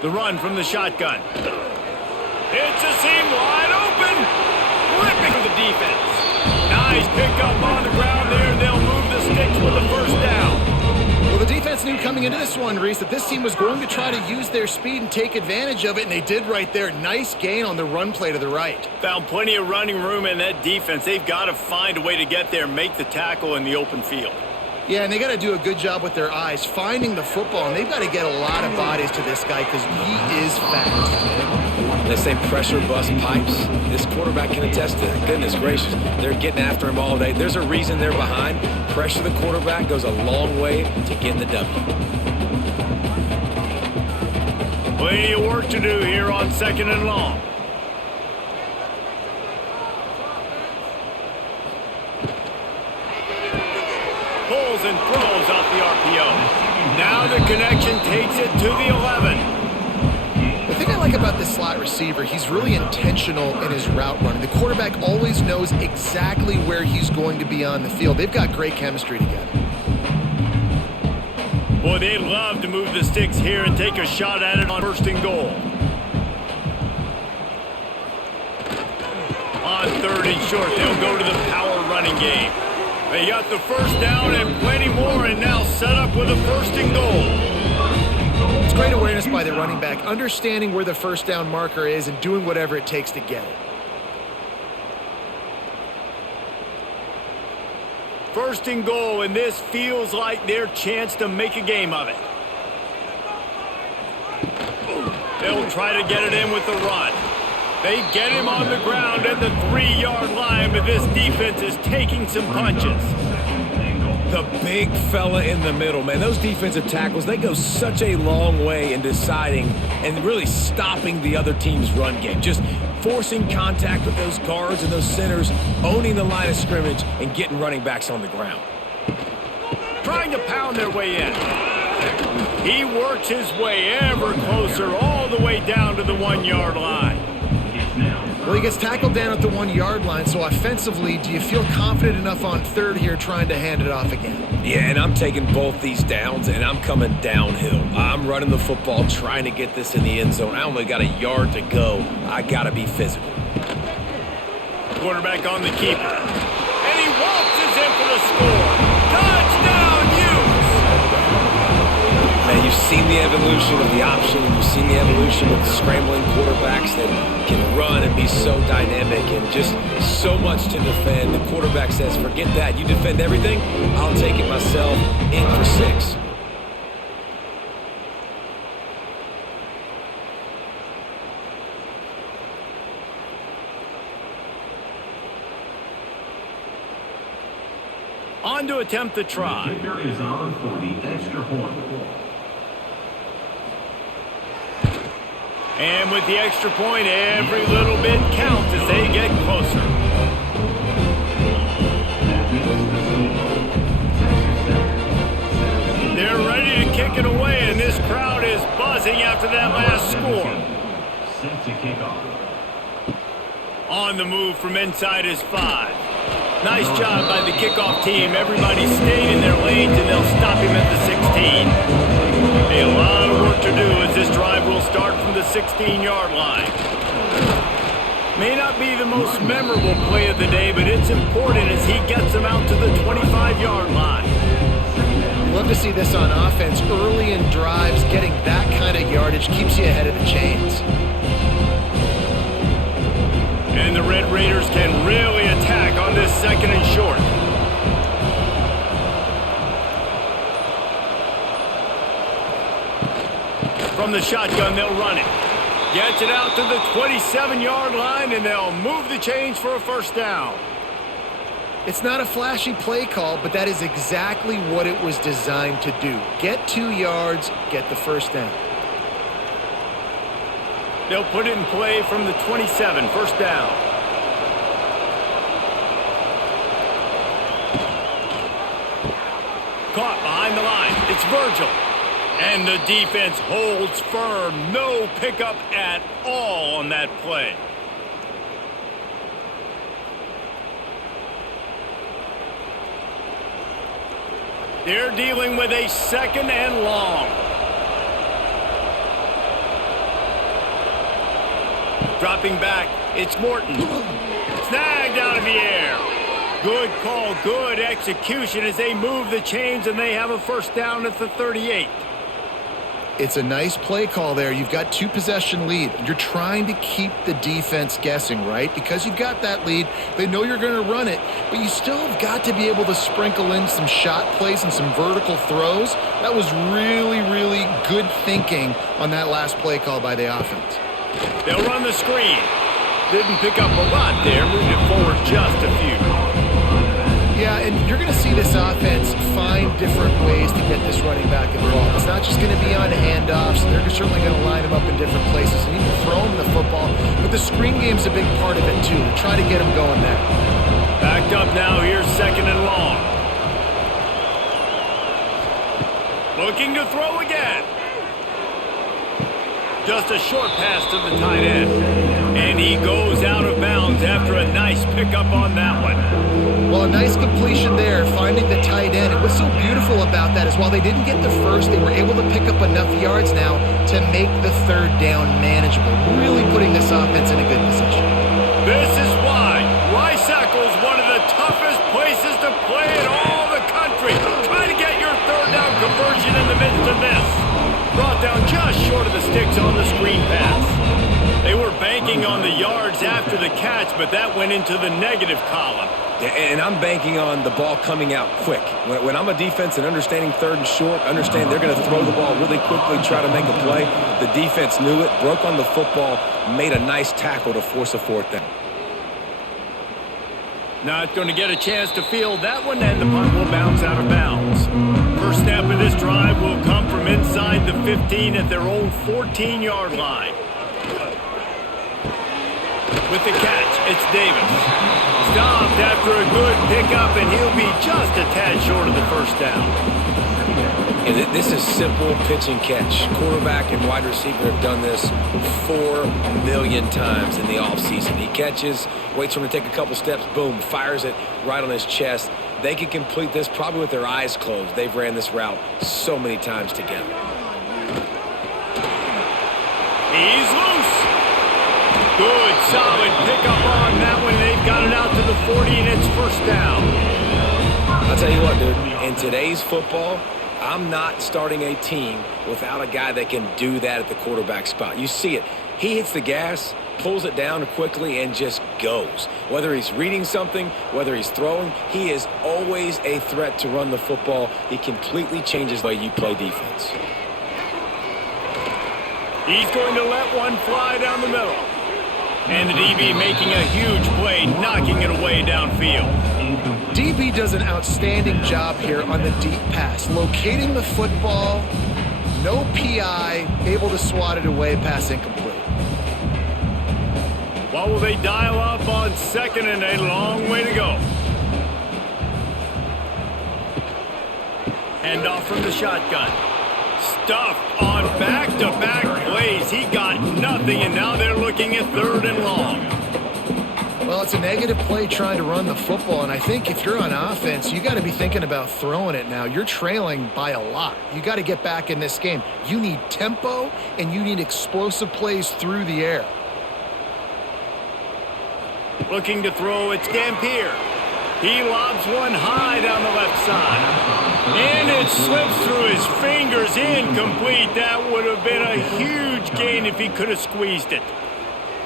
The run from the shotgun. It's a seam wide open. Ripping the defense. Nice pickup on the ground there, and they'll move the sticks with the first down. Well, the defense knew coming into this one, Reese, that this team was going to try to use their speed and take advantage of it, and they did right there. Nice gain on the run play to the right. Found plenty of running room in that defense. They've got to find a way to get there and make the tackle in the open field. Yeah, and they got to do a good job with their eyes, finding the football, and they've got to get a lot of bodies to this guy because he is fast. They say pressure bust pipes. This quarterback can attest to that. Goodness gracious. They're getting after him all day. There's a reason they're behind. Pressure the quarterback goes a long way to getting the W. Plenty of work to do here on 2nd and long. Pulls and throws off the RPO. Now the connection takes it to the 11. The thing I like about this slot receiver, he's really intentional in his route running. The quarterback always knows exactly where he's going to be on the field. They've got great chemistry together. Boy, they'd love to move the sticks here and take a shot at it on 1st and goal. On 3rd and short, they'll go to the power running game. They got the first down and plenty more, and now set up with a 1st and goal. It's great awareness by the running back, understanding where the first down marker is and doing whatever it takes to get it. 1st and goal, and this feels like their chance to make a game of it. They'll try to get it in with the run. They get him on the ground at the 3-yard line, but this defense is taking some punches. The big fella in the middle, man. Those defensive tackles, they go such a long way in deciding and really stopping the other team's run game. Just forcing contact with those guards and those centers, owning the line of scrimmage, and getting running backs on the ground. Trying to pound their way in. He works his way ever closer all the way down to the 1-yard line. Well, he gets tackled down at the 1-yard line, so offensively, do you feel confident enough on 3rd here trying to hand it off again? Yeah, and I'm taking both these downs, and I'm coming downhill. I'm running the football, trying to get this in the end zone. I only got a yard to go. I got to be physical. Quarterback on the keeper. And he waltzes in for the score. Touchdown, Utes! Man, you've seen the evolution of the option, and you've seen the evolution of the scrambling quarterbacks that can run and be so dynamic and just so much to defend. The quarterback says, forget that. You defend everything, I'll take it myself. In for 6. On to attempt the try. The kicker is on for the extra point. And with the extra point, every little bit counts as they get closer. They're ready to kick it away, and this crowd is buzzing after that last score. Set to kick off. On the move from inside his 5. Nice job by the kickoff team. Everybody stayed in their lanes, and they'll stop him at the 16. A lot of work to do as this drive will start from the 16-yard line. May not be the most memorable play of the day, but it's important as he gets them out to the 25-yard line. Love to see this on offense. Early in drives, getting that kind of yardage keeps you ahead of the chains. And the Red Raiders can really attack on this 2nd and short. From the shotgun, they'll run it. Gets it out to the 27-yard line, and they'll move the chains for a 1st down. It's not a flashy play call, but that is exactly what it was designed to do. Get 2 yards, get the 1st down. They'll put it in play from the 27, 1st down. Caught behind the line. It's Virgil. And the defense holds firm. No pickup at all on that play. They're dealing with a 2nd and long. Dropping back, it's Morton. Snagged out of the air. Good call, good execution as they move the chains, and they have a 1st down at the 38. It's a nice play call there. You've got 2-possession lead. You're trying to keep the defense guessing, right? Because you've got that lead. They know you're going to run it, but you still have got to be able to sprinkle in some shot plays and some vertical throws. That was really, really good thinking on that last play call by the offense. They'll run the screen. Didn't pick up a lot there. Moved it forward just a few. Yeah, and you're going to see this offense find different ways to get this running back involved. It's not just going to be on handoffs. They're certainly going to line him up in different places and even throw him the football. But the screen game's a big part of it, too. Try to get him going there. Backed up now. Here's 2nd and long. Looking to throw again. Just a short pass to the tight end. And he goes out of bounds after a nice pickup on that one. Well, a nice completion there, finding the tight end. And what's so beautiful about that is while they didn't get the first, they were able to pick up enough yards now to make the third down manageable, really putting this offense in a good position. This is why Rice-Eccles is one of the toughest places to play in all the country. Try to get your third down conversion in the midst of this. Brought down just short of the sticks on the screen pass. They were banking on the yards after the catch, but that went into the negative column. And I'm banking on the ball coming out quick. When I'm a defense and understanding third and short, understand they're going to throw the ball really quickly, try to make a play. The defense knew it, broke on the football, made a nice tackle to force a fourth down. Not going to get a chance to field that one, and the punt will bounce out of bounds. First snap of this drive will come from inside the 15 at their own 14-yard line. With the catch, it's Davis. Stopped after a good pickup, and he'll be just a tad short of the first down. And this is simple pitch and catch. Quarterback and wide receiver have done this 4 million times in the offseason. He catches, waits for him to take a couple steps, boom, fires it right on his chest. They can complete this probably with their eyes closed. They've ran this route so many times together. He's loose. Good, solid pickup on that one. They've got it out to the 40, and it's first down. I'll tell you what, dude. In today's football, I'm not starting a team without a guy that can do that at the quarterback spot. You see it. He hits the gas, pulls it down quickly, and just goes. Whether he's reading something, whether he's throwing, he is always a threat to run the football. He completely changes the way you play defense. He's going to let one fly down the middle. And the DB making a huge play, knocking it away downfield. DB does an outstanding job here on the deep pass, locating the football, no PI, able to swat it away, pass incomplete. What will they dial up on second and a long way to go? Handoff from the shotgun. Stuffed on back-to-back plays. He got nothing, and now they're looking at third and long. Well, it's a negative play trying to run the football, and I think if you're on offense, you got to be thinking about throwing it now. You're trailing by a lot. You got to get back in this game. You need tempo, and you need explosive plays through the air. Looking to throw, it's Dampier. He lobs one high down the left side. And it slips through his fingers, incomplete. That would have been a huge gain if he could have squeezed it.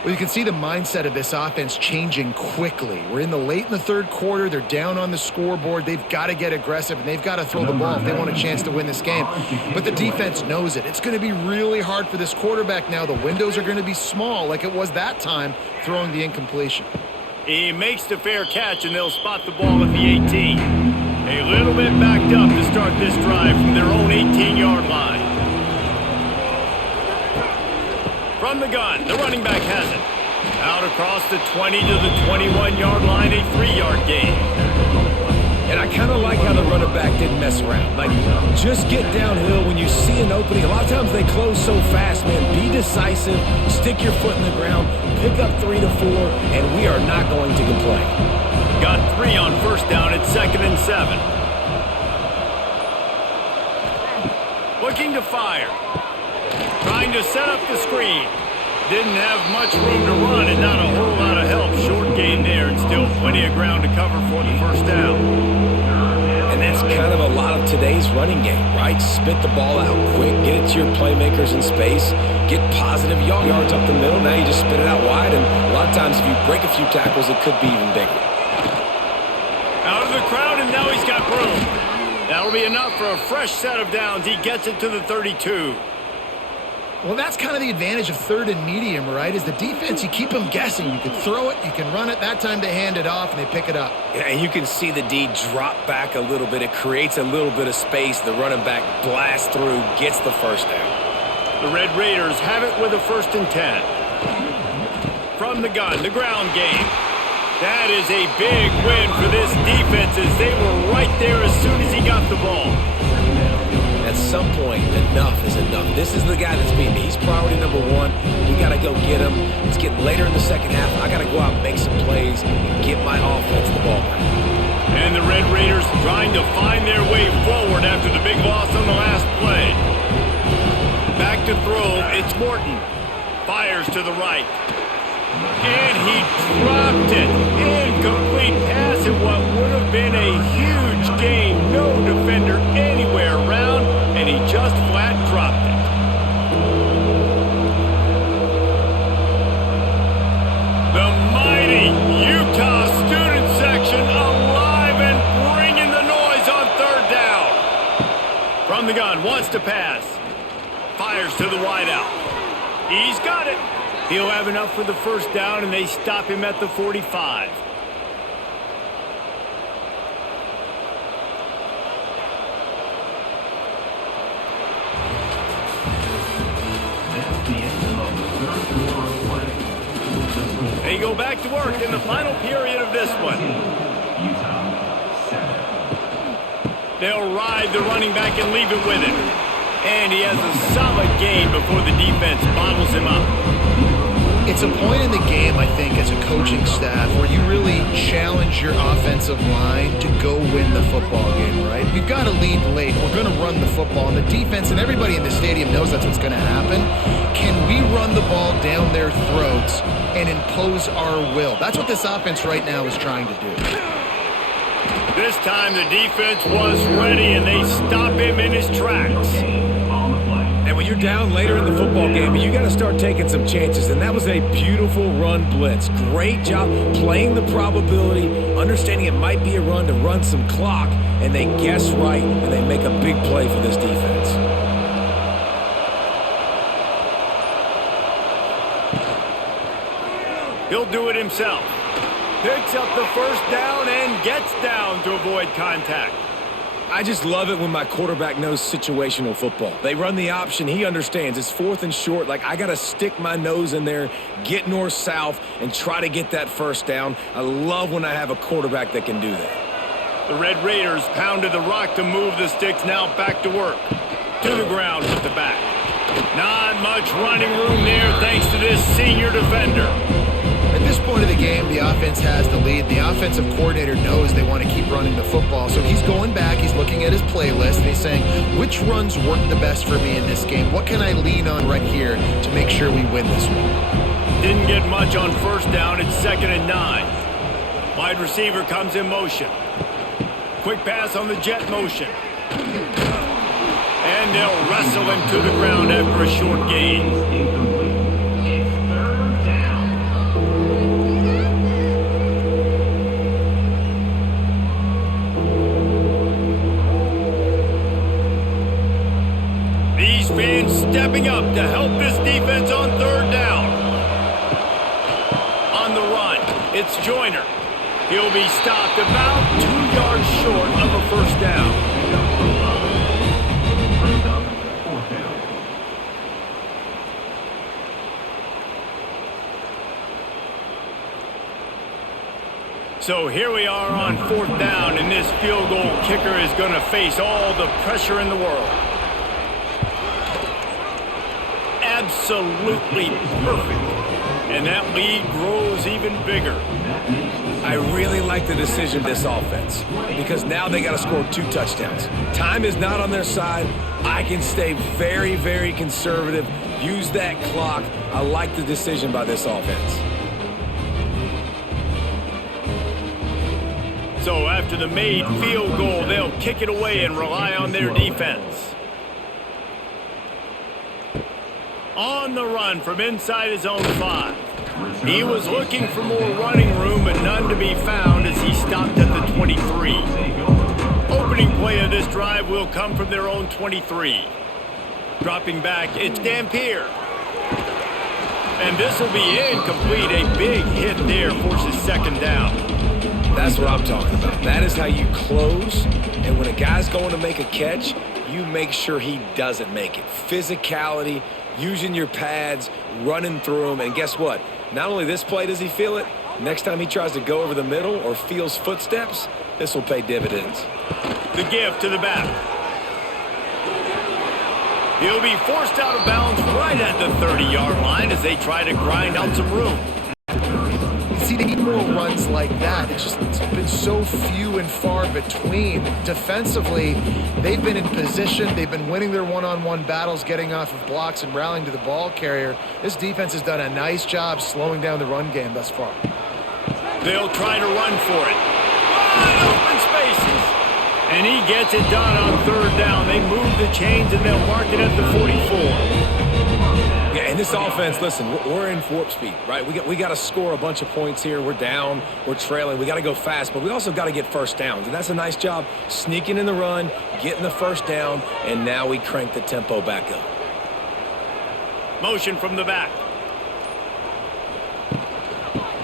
Well, you can see the mindset of this offense changing quickly. We're in the third quarter. They're down on the scoreboard. They've got to get aggressive, and they've got to throw the ball if they want a chance to win this game. But the defense knows it. It's going to be really hard for this quarterback now. The windows are going to be small like it was that time throwing the incompletion. He makes the fair catch, and they'll spot the ball at the 18. A little bit backed up to start this drive from their own 18-yard line. From the gun, the running back has it. Out across the 20 to the 21-yard line, a 3-yard gain. And I kind of like how the running back didn't mess around. Like, just get downhill when you see an opening. A lot of times they close so fast, man. Be decisive, stick your foot in the ground, pick up 3 to 4, and we are not going to complain. Got 3 on first down at 2nd and 7. Looking to fire. Trying to set up the screen. Didn't have much room to run and not a whole lot of help. Short gain there and still plenty of ground to cover for the first down. And that's kind of a lot of today's running game, right? Spit the ball out quick, get it to your playmakers in space, get positive yards up the middle. Now you just spit it out wide, and a lot of times if you break a few tackles, it could be even bigger. Out of the crowd, and now he's got room. That'll be enough for a fresh set of downs. He gets it to the 32. Well, that's kind of the advantage of third and medium, right? Is the defense, you keep them guessing. You can throw it, you can run it. That time they hand it off, and they pick it up. Yeah, and you can see the D drop back a little bit. It creates a little bit of space. The running back blasts through, gets the first down. The Red Raiders have it with a 1st and 10. From the gun, the ground game. That is a big win for this defense as they were right there as soon as he got the ball. That's some point, enough is enough. This is the guy that's beating me. He's priority number one. We got to go get him. It's getting later in the second half. I got to go out and make some plays and get my offense the ball back. And the Red Raiders trying to find their way forward after the big loss on the last play. Back to throw, it's Morton. Fires to the right. And he dropped it. Incomplete pass in what would have been a huge gain. No defender anywhere around, and he just flat dropped it. The mighty Utah student section alive and bringing the noise on third down. From the gun, wants to pass. Fires to the wideout. He's got it. He'll have enough for the first down, and they stop him at the 45. That's the end of the third quarter of play. They go back to work in the final period of this one. Utah 7. They'll ride the running back and leave it with him. And he has a solid gain before the defense bottles him up. It's a point in the game, I think, as a coaching staff where you really challenge your offensive line to go win the football game, right? We've got to lead late. We're going to run the football. And the defense and everybody in the stadium knows that's what's going to happen. Can we run the ball down their throats and impose our will? That's what this offense right now is trying to do. This time the defense was ready, and they stop him in his tracks. And when you're down later in the football game, you got to start taking some chances. And that was a beautiful run blitz. Great job playing the probability, understanding it might be a run to run some clock, and they guess right, and they make a big play for this defense. He'll do it himself. Picks up the first down and gets down to avoid contact. I just love it when my quarterback knows situational football. They run the option. He understands. It's fourth and short. Like, I got to stick my nose in there, get north-south, and try to get that first down. I love when I have a quarterback that can do that. The Red Raiders pounded the rock to move the sticks, now back to work. To the ground with the back. Not much running room there thanks to this senior defender. At this point of the game, the offense has the lead. The offensive coordinator knows they want to keep running the football, so he's going back, he's looking at his playlist, and he's saying, which runs work the best for me in this game? What can I lean on right here to make sure we win this one? Didn't get much on first down. It's 2nd and 9. Wide receiver comes in motion. Quick pass on the jet motion. And they'll wrestle him to the ground after a short gain. Fans stepping up to help this defense on third down. On the run, it's Joyner. He'll be stopped about 2 yards short of a first down. So here we are on 4th down, and this field goal kicker is going to face all the pressure in the world. Absolutely perfect. And that lead grows even bigger. I really like the decision of this offense because now they got to score 2 touchdowns. Time is not on their side. I can stay very, very conservative, use that clock. I like the decision by this offense. So after the made field goal, they'll kick it away and rely on their defense. On the run from inside his own 5. He was looking for more running room, but none to be found as he stopped at the 23. Opening play of this drive will come from their own 23. Dropping back, it's Dampier. And this will be incomplete. A big hit there forces 2nd down. That's what I'm talking about. That is how you close. And when a guy's going to make a catch, you make sure he doesn't make it. Physicality, using your pads, running through them. And guess what? Not only this play does he feel it, next time he tries to go over the middle or feels footsteps, this will pay dividends. The give to the back. He'll be forced out of bounds right at the 30-yard line as they try to grind out some room. See, they need more runs like that. It's been so few and far between. Defensively, they've been in position. They've been winning their one-on-one battles, getting off of blocks and rallying to the ball carrier. This defense has done a nice job slowing down the run game thus far. They'll try to run for it. Wide open spaces. And he gets it done on third down. They move the chains and they'll mark it at the 44. Yeah, and this offense, listen, we're in warp speed, right? We got to score a bunch of points here. We're down, we're trailing. We got to go fast, but we also got to get first downs. And that's a nice job sneaking in the run, getting the first down, and now we crank the tempo back up. Motion from the back.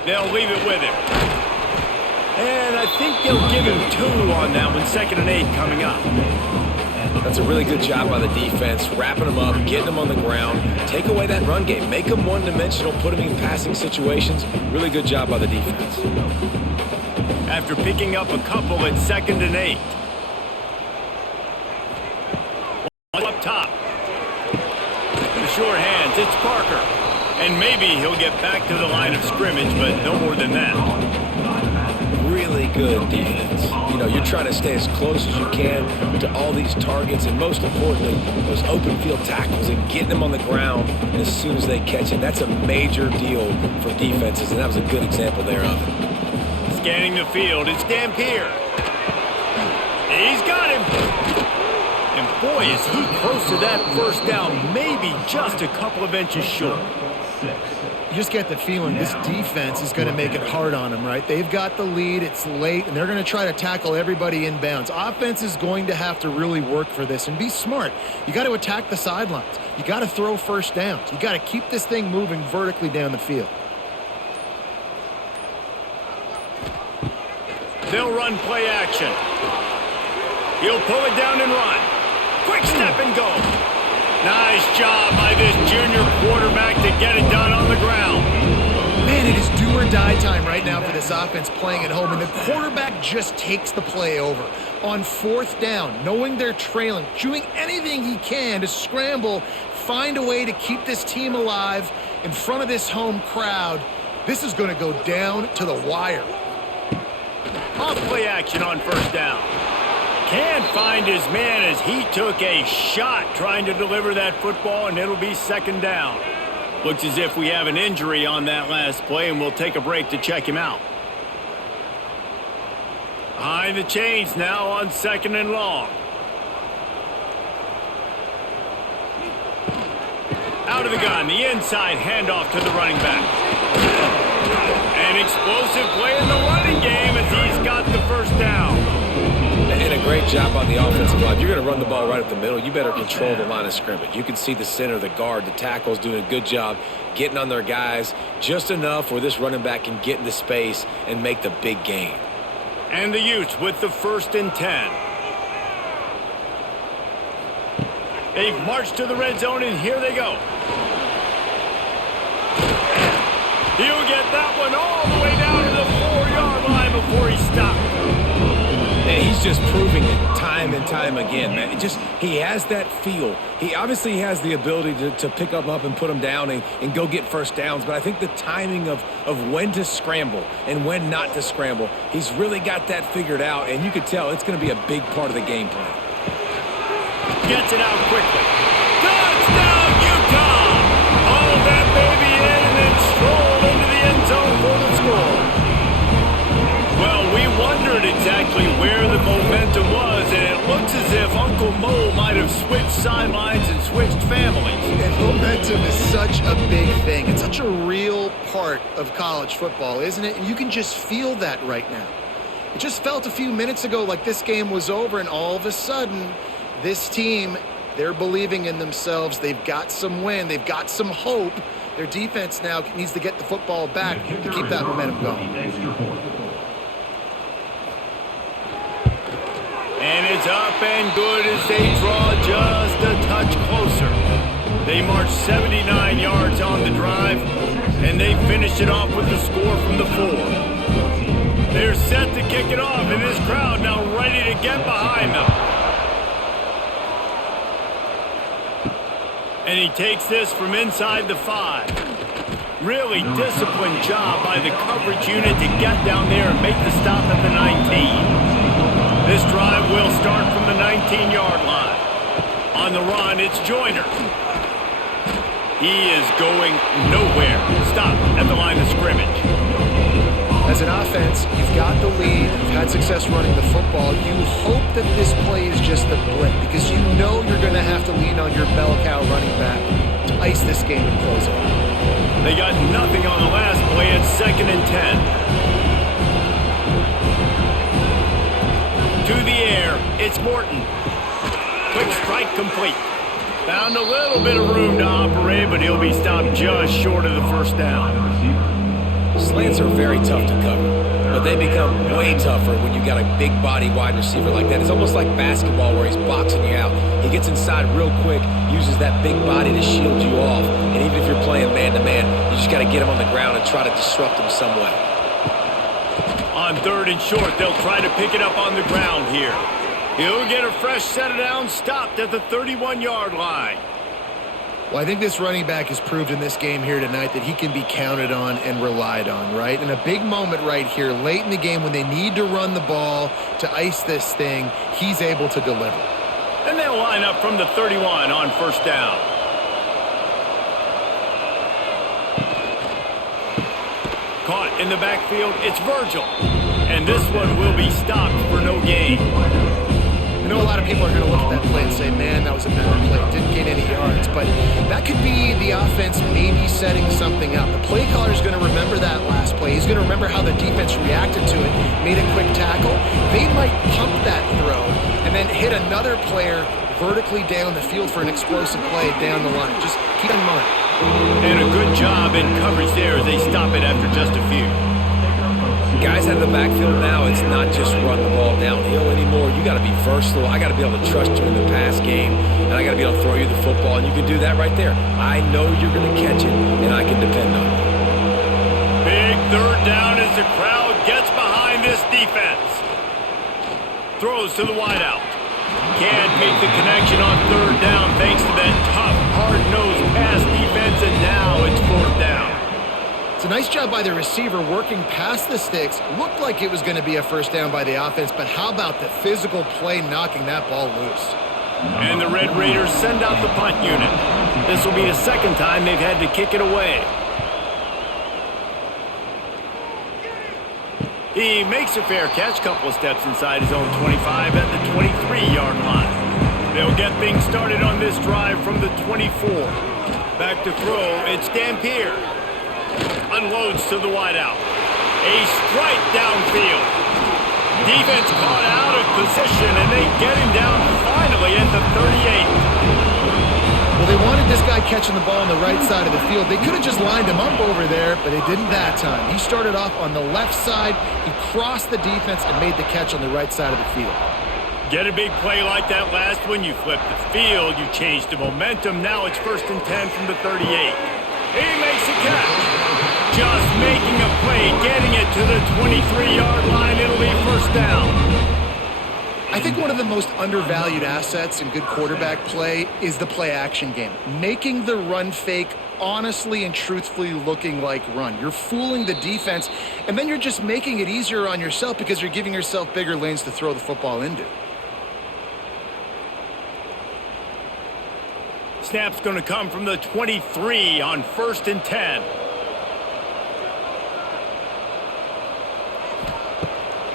They'll leave it with him. And I think they'll give him 2 on that one. 2nd and 8 coming up. That's a really good job by the defense, wrapping them up, getting them on the ground, take away that run game, make them one-dimensional, put them in passing situations. Really good job by the defense. After picking up a couple at 2nd and 8. Up top. The short hands, it's Parker. And maybe he'll get back to the line of scrimmage, but no more than that. Really good defense. You know, you're trying to stay as close as you can to all these targets, and most importantly, those open field tackles and getting them on the ground as soon as they catch it. That's a major deal for defenses, and that was a good example there of it. Scanning the field, it's Dampier. He's got him. And boy, is he close to that first down, maybe just a couple of inches short. You just get the feeling this defense is going to make it hard on them, right? They've got the lead, it's late, and they're going to try to tackle everybody inbounds. Offense is going to have to really work for this and be smart. You got to attack the sidelines. You got to throw first downs. You got to keep this thing moving vertically down the field. They'll run play action. He'll pull it down and run. Quick step and go. Nice job by this junior quarterback to get it done on the ground. Man, it is do or die time right now for this offense playing at home, and the quarterback just takes the play over. On 4th down, knowing they're trailing, doing anything he can to scramble, find a way to keep this team alive in front of this home crowd. This is going to go down to the wire. Off play action on 1st down. Can't find his man as he took a shot trying to deliver that football, and it'll be 2nd down. Looks as if we have an injury on that last play, and we'll take a break to check him out. Behind the chains now on 2nd and long. Out of the gun, the inside handoff to the running back. An explosive play in the running game as he's got the first down. And a great job on the offensive line. You're going to run the ball right up the middle. You better control the line of scrimmage. You can see the center, the guard, the tackles doing a good job getting on their guys just enough where this running back can get into space and make the big gain. And the Utes with the 1st and 10. They've marched to the red zone, and here they go. He'll get that one all the way down to the 4-yard line before he stopped. And he's just proving it time and time again, man. He has that feel. He obviously has the ability to pick them up and put them down and go get first downs. But I think the timing of when to scramble and when not to scramble, he's really got that figured out. And you could tell it's going to be a big part of the game plan. Gets it out quickly. Touchdown, Utah! Haul that baby in and then stroll into the end zone for the score. Well, we wondered exactly where the momentum was, and it looks as if Uncle Mo might have switched sidelines and switched families. And momentum is such a big thing. It's such a real part of college football, isn't it? And you can just feel that right now. It just felt a few minutes ago like this game was over, and all of a sudden, this team, they're believing in themselves. They've got some wind. They've got some hope. Their defense now needs to get the football back to keep that momentum going. And it's up and good as they draw just a touch closer. They march 79 yards on the drive, and they finish it off with the score from the 4. They're set to kick it off, and this crowd now ready to get behind them. And he takes this from inside the 5. Really disciplined job by the coverage unit to get down there and make the stop at the 19. This drive will start from the 19-yard line. On the run, it's Joyner. He is going nowhere. Stop at the line of scrimmage. As an offense, you've got the lead, you've had success running the football. You hope that this play is just a blip because you know you're going to have to lean on your bell cow running back to ice this game and close it. They got nothing on the last play. It's 2nd and 10. To the air, it's Morton. Quick strike complete. Found a little bit of room to operate, but he'll be stopped just short of the first down. Slants are very tough to cover, but they become way tougher when you got a big body wide receiver like that. It's almost like basketball where he's boxing you out. He gets inside real quick, uses that big body to shield you off, and even if you're playing man-to-man, you just got to get him on the ground and try to disrupt him some way. On 3rd and short, they'll try to pick it up on the ground here. He'll get a fresh set of downs, stopped at the 31-yard line. Well, I think this running back has proved in this game here tonight that he can be counted on and relied on, right? And a big moment right here, late in the game when they need to run the ball to ice this thing, he's able to deliver. And they'll line up from the 31 on first down. Caught in the backfield, it's Virgil. And this one will be stopped for no gain. I know a lot of people are going to look at that play and say, man, that was a bad play. Didn't gain any yards. But that could be the offense maybe setting something up. The play caller is going to remember that last play. He's going to remember how the defense reacted to it, made a quick tackle. They might pump that throw and then hit another player vertically down the field for an explosive play down the line. Just keep in mind. And a good job in coverage there as they stop it after just a few. Guys out of the backfield now, it's not just run the ball downhill anymore. You got to be versatile. I got to be able to trust you in the pass game, and I got to be able to throw you the football, and you can do that right there. I know you're going to catch it, and I can depend on it. Big 3rd down as the crowd gets behind this defense. Throws to the wideout. Can't make the connection on 3rd down thanks to that tough, hard-nosed pass defense, and now it's 4th down. It's a nice job by the receiver working past the sticks. Looked like it was going to be a first down by the offense, but how about the physical play knocking that ball loose? And the Red Raiders send out the punt unit. This will be the 2nd time they've had to kick it away. He makes a fair catch, couple of steps inside his own 25 at the 23-yard line. They'll get things started on this drive from the 24. Back to throw, it's Dampier. Unloads to the wideout. A strike downfield. Defense caught out of position, and they get him down finally at the 38. Well, they wanted this guy catching the ball on the right side of the field. They could have just lined him up over there, but they didn't that time. He started off on the left side. He crossed the defense and made the catch on the right side of the field. Get a big play like that last one. You flip the field. You change the momentum. Now it's 1st and 10 from the 38. He makes a catch. Just making a play, getting it to the 23-yard line. It'll be 1st down. I think one of the most undervalued assets in good quarterback play is the play-action game. Making the run fake honestly and truthfully looking like run. You're fooling the defense, and then you're just making it easier on yourself because you're giving yourself bigger lanes to throw the football into. Snap's going to come from the 23 on 1st and 10.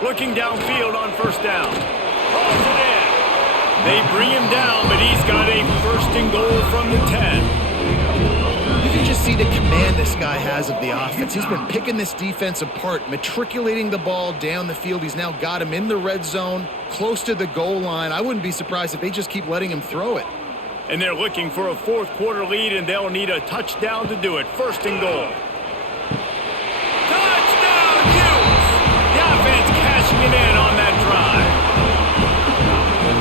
Looking downfield on 1st down. Hauls it in. They bring him down, but he's got a 1st and goal from the 10. You can just see the command this guy has of the offense. He's been picking this defense apart, matriculating the ball down the field. He's now got him in the red zone, close to the goal line. I wouldn't be surprised if they just keep letting him throw it. And they're looking for a 4th quarter lead, and they'll need a touchdown to do it. 1st and goal. Touchdown, Utes! The offense cashing it in on that drive.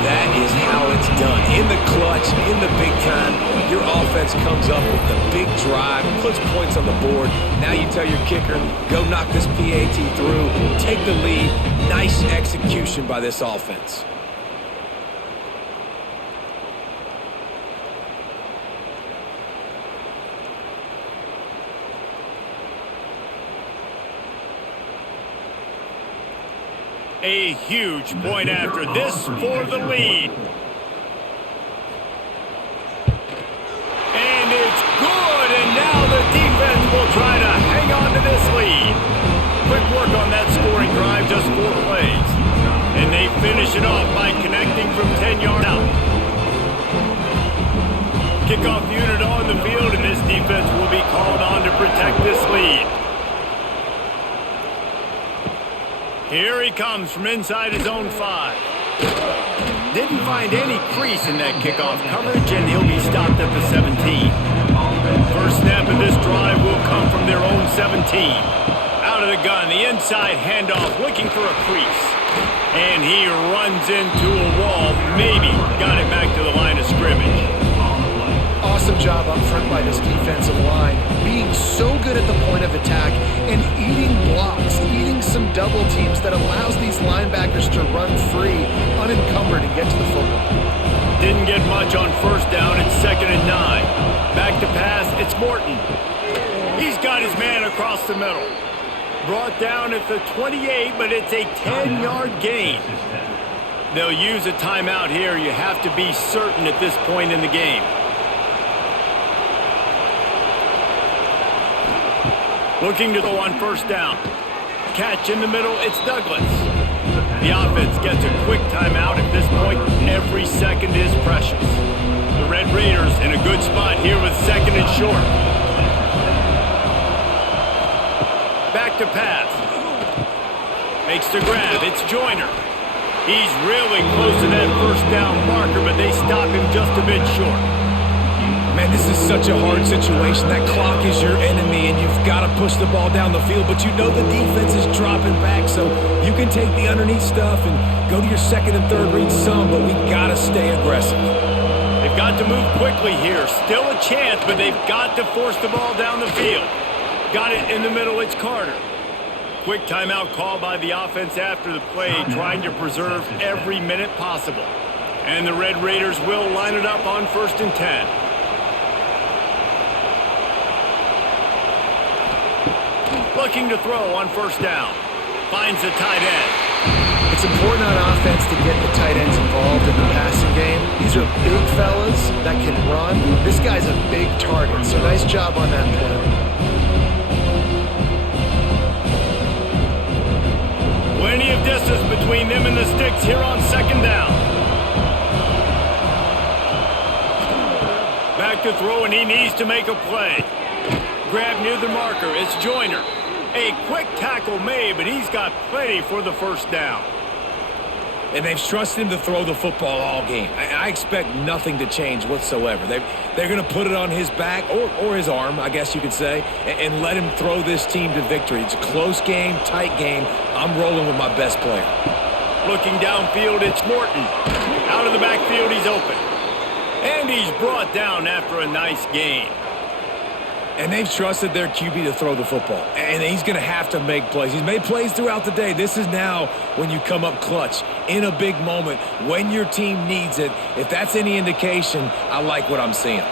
That is how it's done. In the clutch, in the big time, your offense comes up with the big drive, puts points on the board. Now you tell your kicker, go knock this PAT through, take the lead. Nice execution by this offense. A huge point after this for the lead. And it's good, and now the defense will try to hang on to this lead. Quick work on that scoring drive, just 4 plays. And they finish it off by connecting from 10 yards out. Kickoff unit on the field, and this defense will be called on to protect this lead. Here he comes from inside his own 5. Didn't find any crease in that kickoff coverage, and he'll be stopped at the 17. First snap of this drive will come from their own 17. Out of the gun, the inside handoff, looking for a crease. And he runs into a wall, maybe got it back to the line of scrimmage. Awesome job up front by this defensive line, being so good at the point of attack and eating blocks, eating some double teams that allows these linebackers to run free, unencumbered, and get to the football. Didn't get much on first down. It's 2nd and 9. Back to pass, it's Morton. He's got his man across the middle. Brought down at the 28, but it's a 10-yard gain. They'll use a timeout here. You have to be certain at this point in the game. Looking to go on first down. Catch in the middle, it's Douglas. The offense gets a quick timeout. At this point, every second is precious. The Red Raiders in a good spot here with 2nd and short. Back to pass. Makes the grab, it's Joyner. He's really close to that first down marker, but they stop him just a bit short. Man, this is such a hard situation. That clock is your enemy, and you've got to push the ball down the field, but you know the defense is dropping back, so you can take the underneath stuff and go to your 2nd and 3rd read some, but we got to stay aggressive. They've got to move quickly here. Still a chance, but they've got to force the ball down the field. Got it in the middle, it's Carter. Quick timeout call by the offense after the play, trying to preserve every minute possible. And the Red Raiders will line it up on 1st and 10. Looking to throw on first down. Finds the tight end. It's important on offense to get the tight ends involved in the passing game. These are big fellas that can run. This guy's a big target, so nice job on that play. Plenty of distance between them and the sticks here on 2nd down. Back to throw, and he needs to make a play. Grab near the marker, it's Joyner. A quick tackle made, but he's got plenty for the first down. And they've trusted him to throw the football all game. I expect nothing to change whatsoever. They're going to put it on his back, or his arm, I guess you could say, and let him throw this team to victory. It's a close game, tight game. I'm rolling with my best player. Looking downfield, it's Morton. Out of the backfield, he's open. And he's brought down after a nice gain. And they've trusted their QB to throw the football. And he's going to have to make plays. He's made plays throughout the day. This is now when you come up clutch in a big moment when your team needs it. If that's any indication, I like what I'm seeing.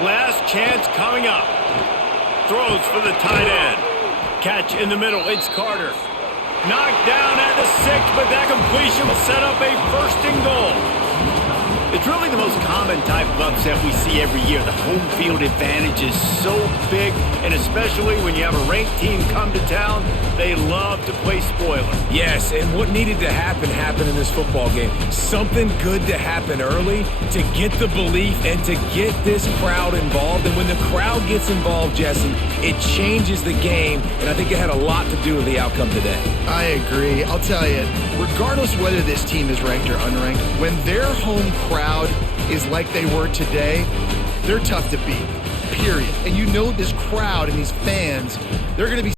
Last chance coming up. Throws for the tight end. Catch in the middle. It's Carter. Knocked down at the 6, but that completion will set up a 1st and goal. It's really the most common type of upset we see every year. The home field advantage is so big, and especially when you have a ranked team come to town, they love to play spoiler. Yes, and what needed to happen happened in this football game. Something good to happen early to get the belief and to get this crowd involved. And when the crowd gets involved, Jesse, it changes the game, and I think it had a lot to do with the outcome today. I agree. I'll tell you, regardless whether this team is ranked or unranked, when their home crowd is like they were today, they're tough to beat, period. And you know this crowd and these fans, they're going to be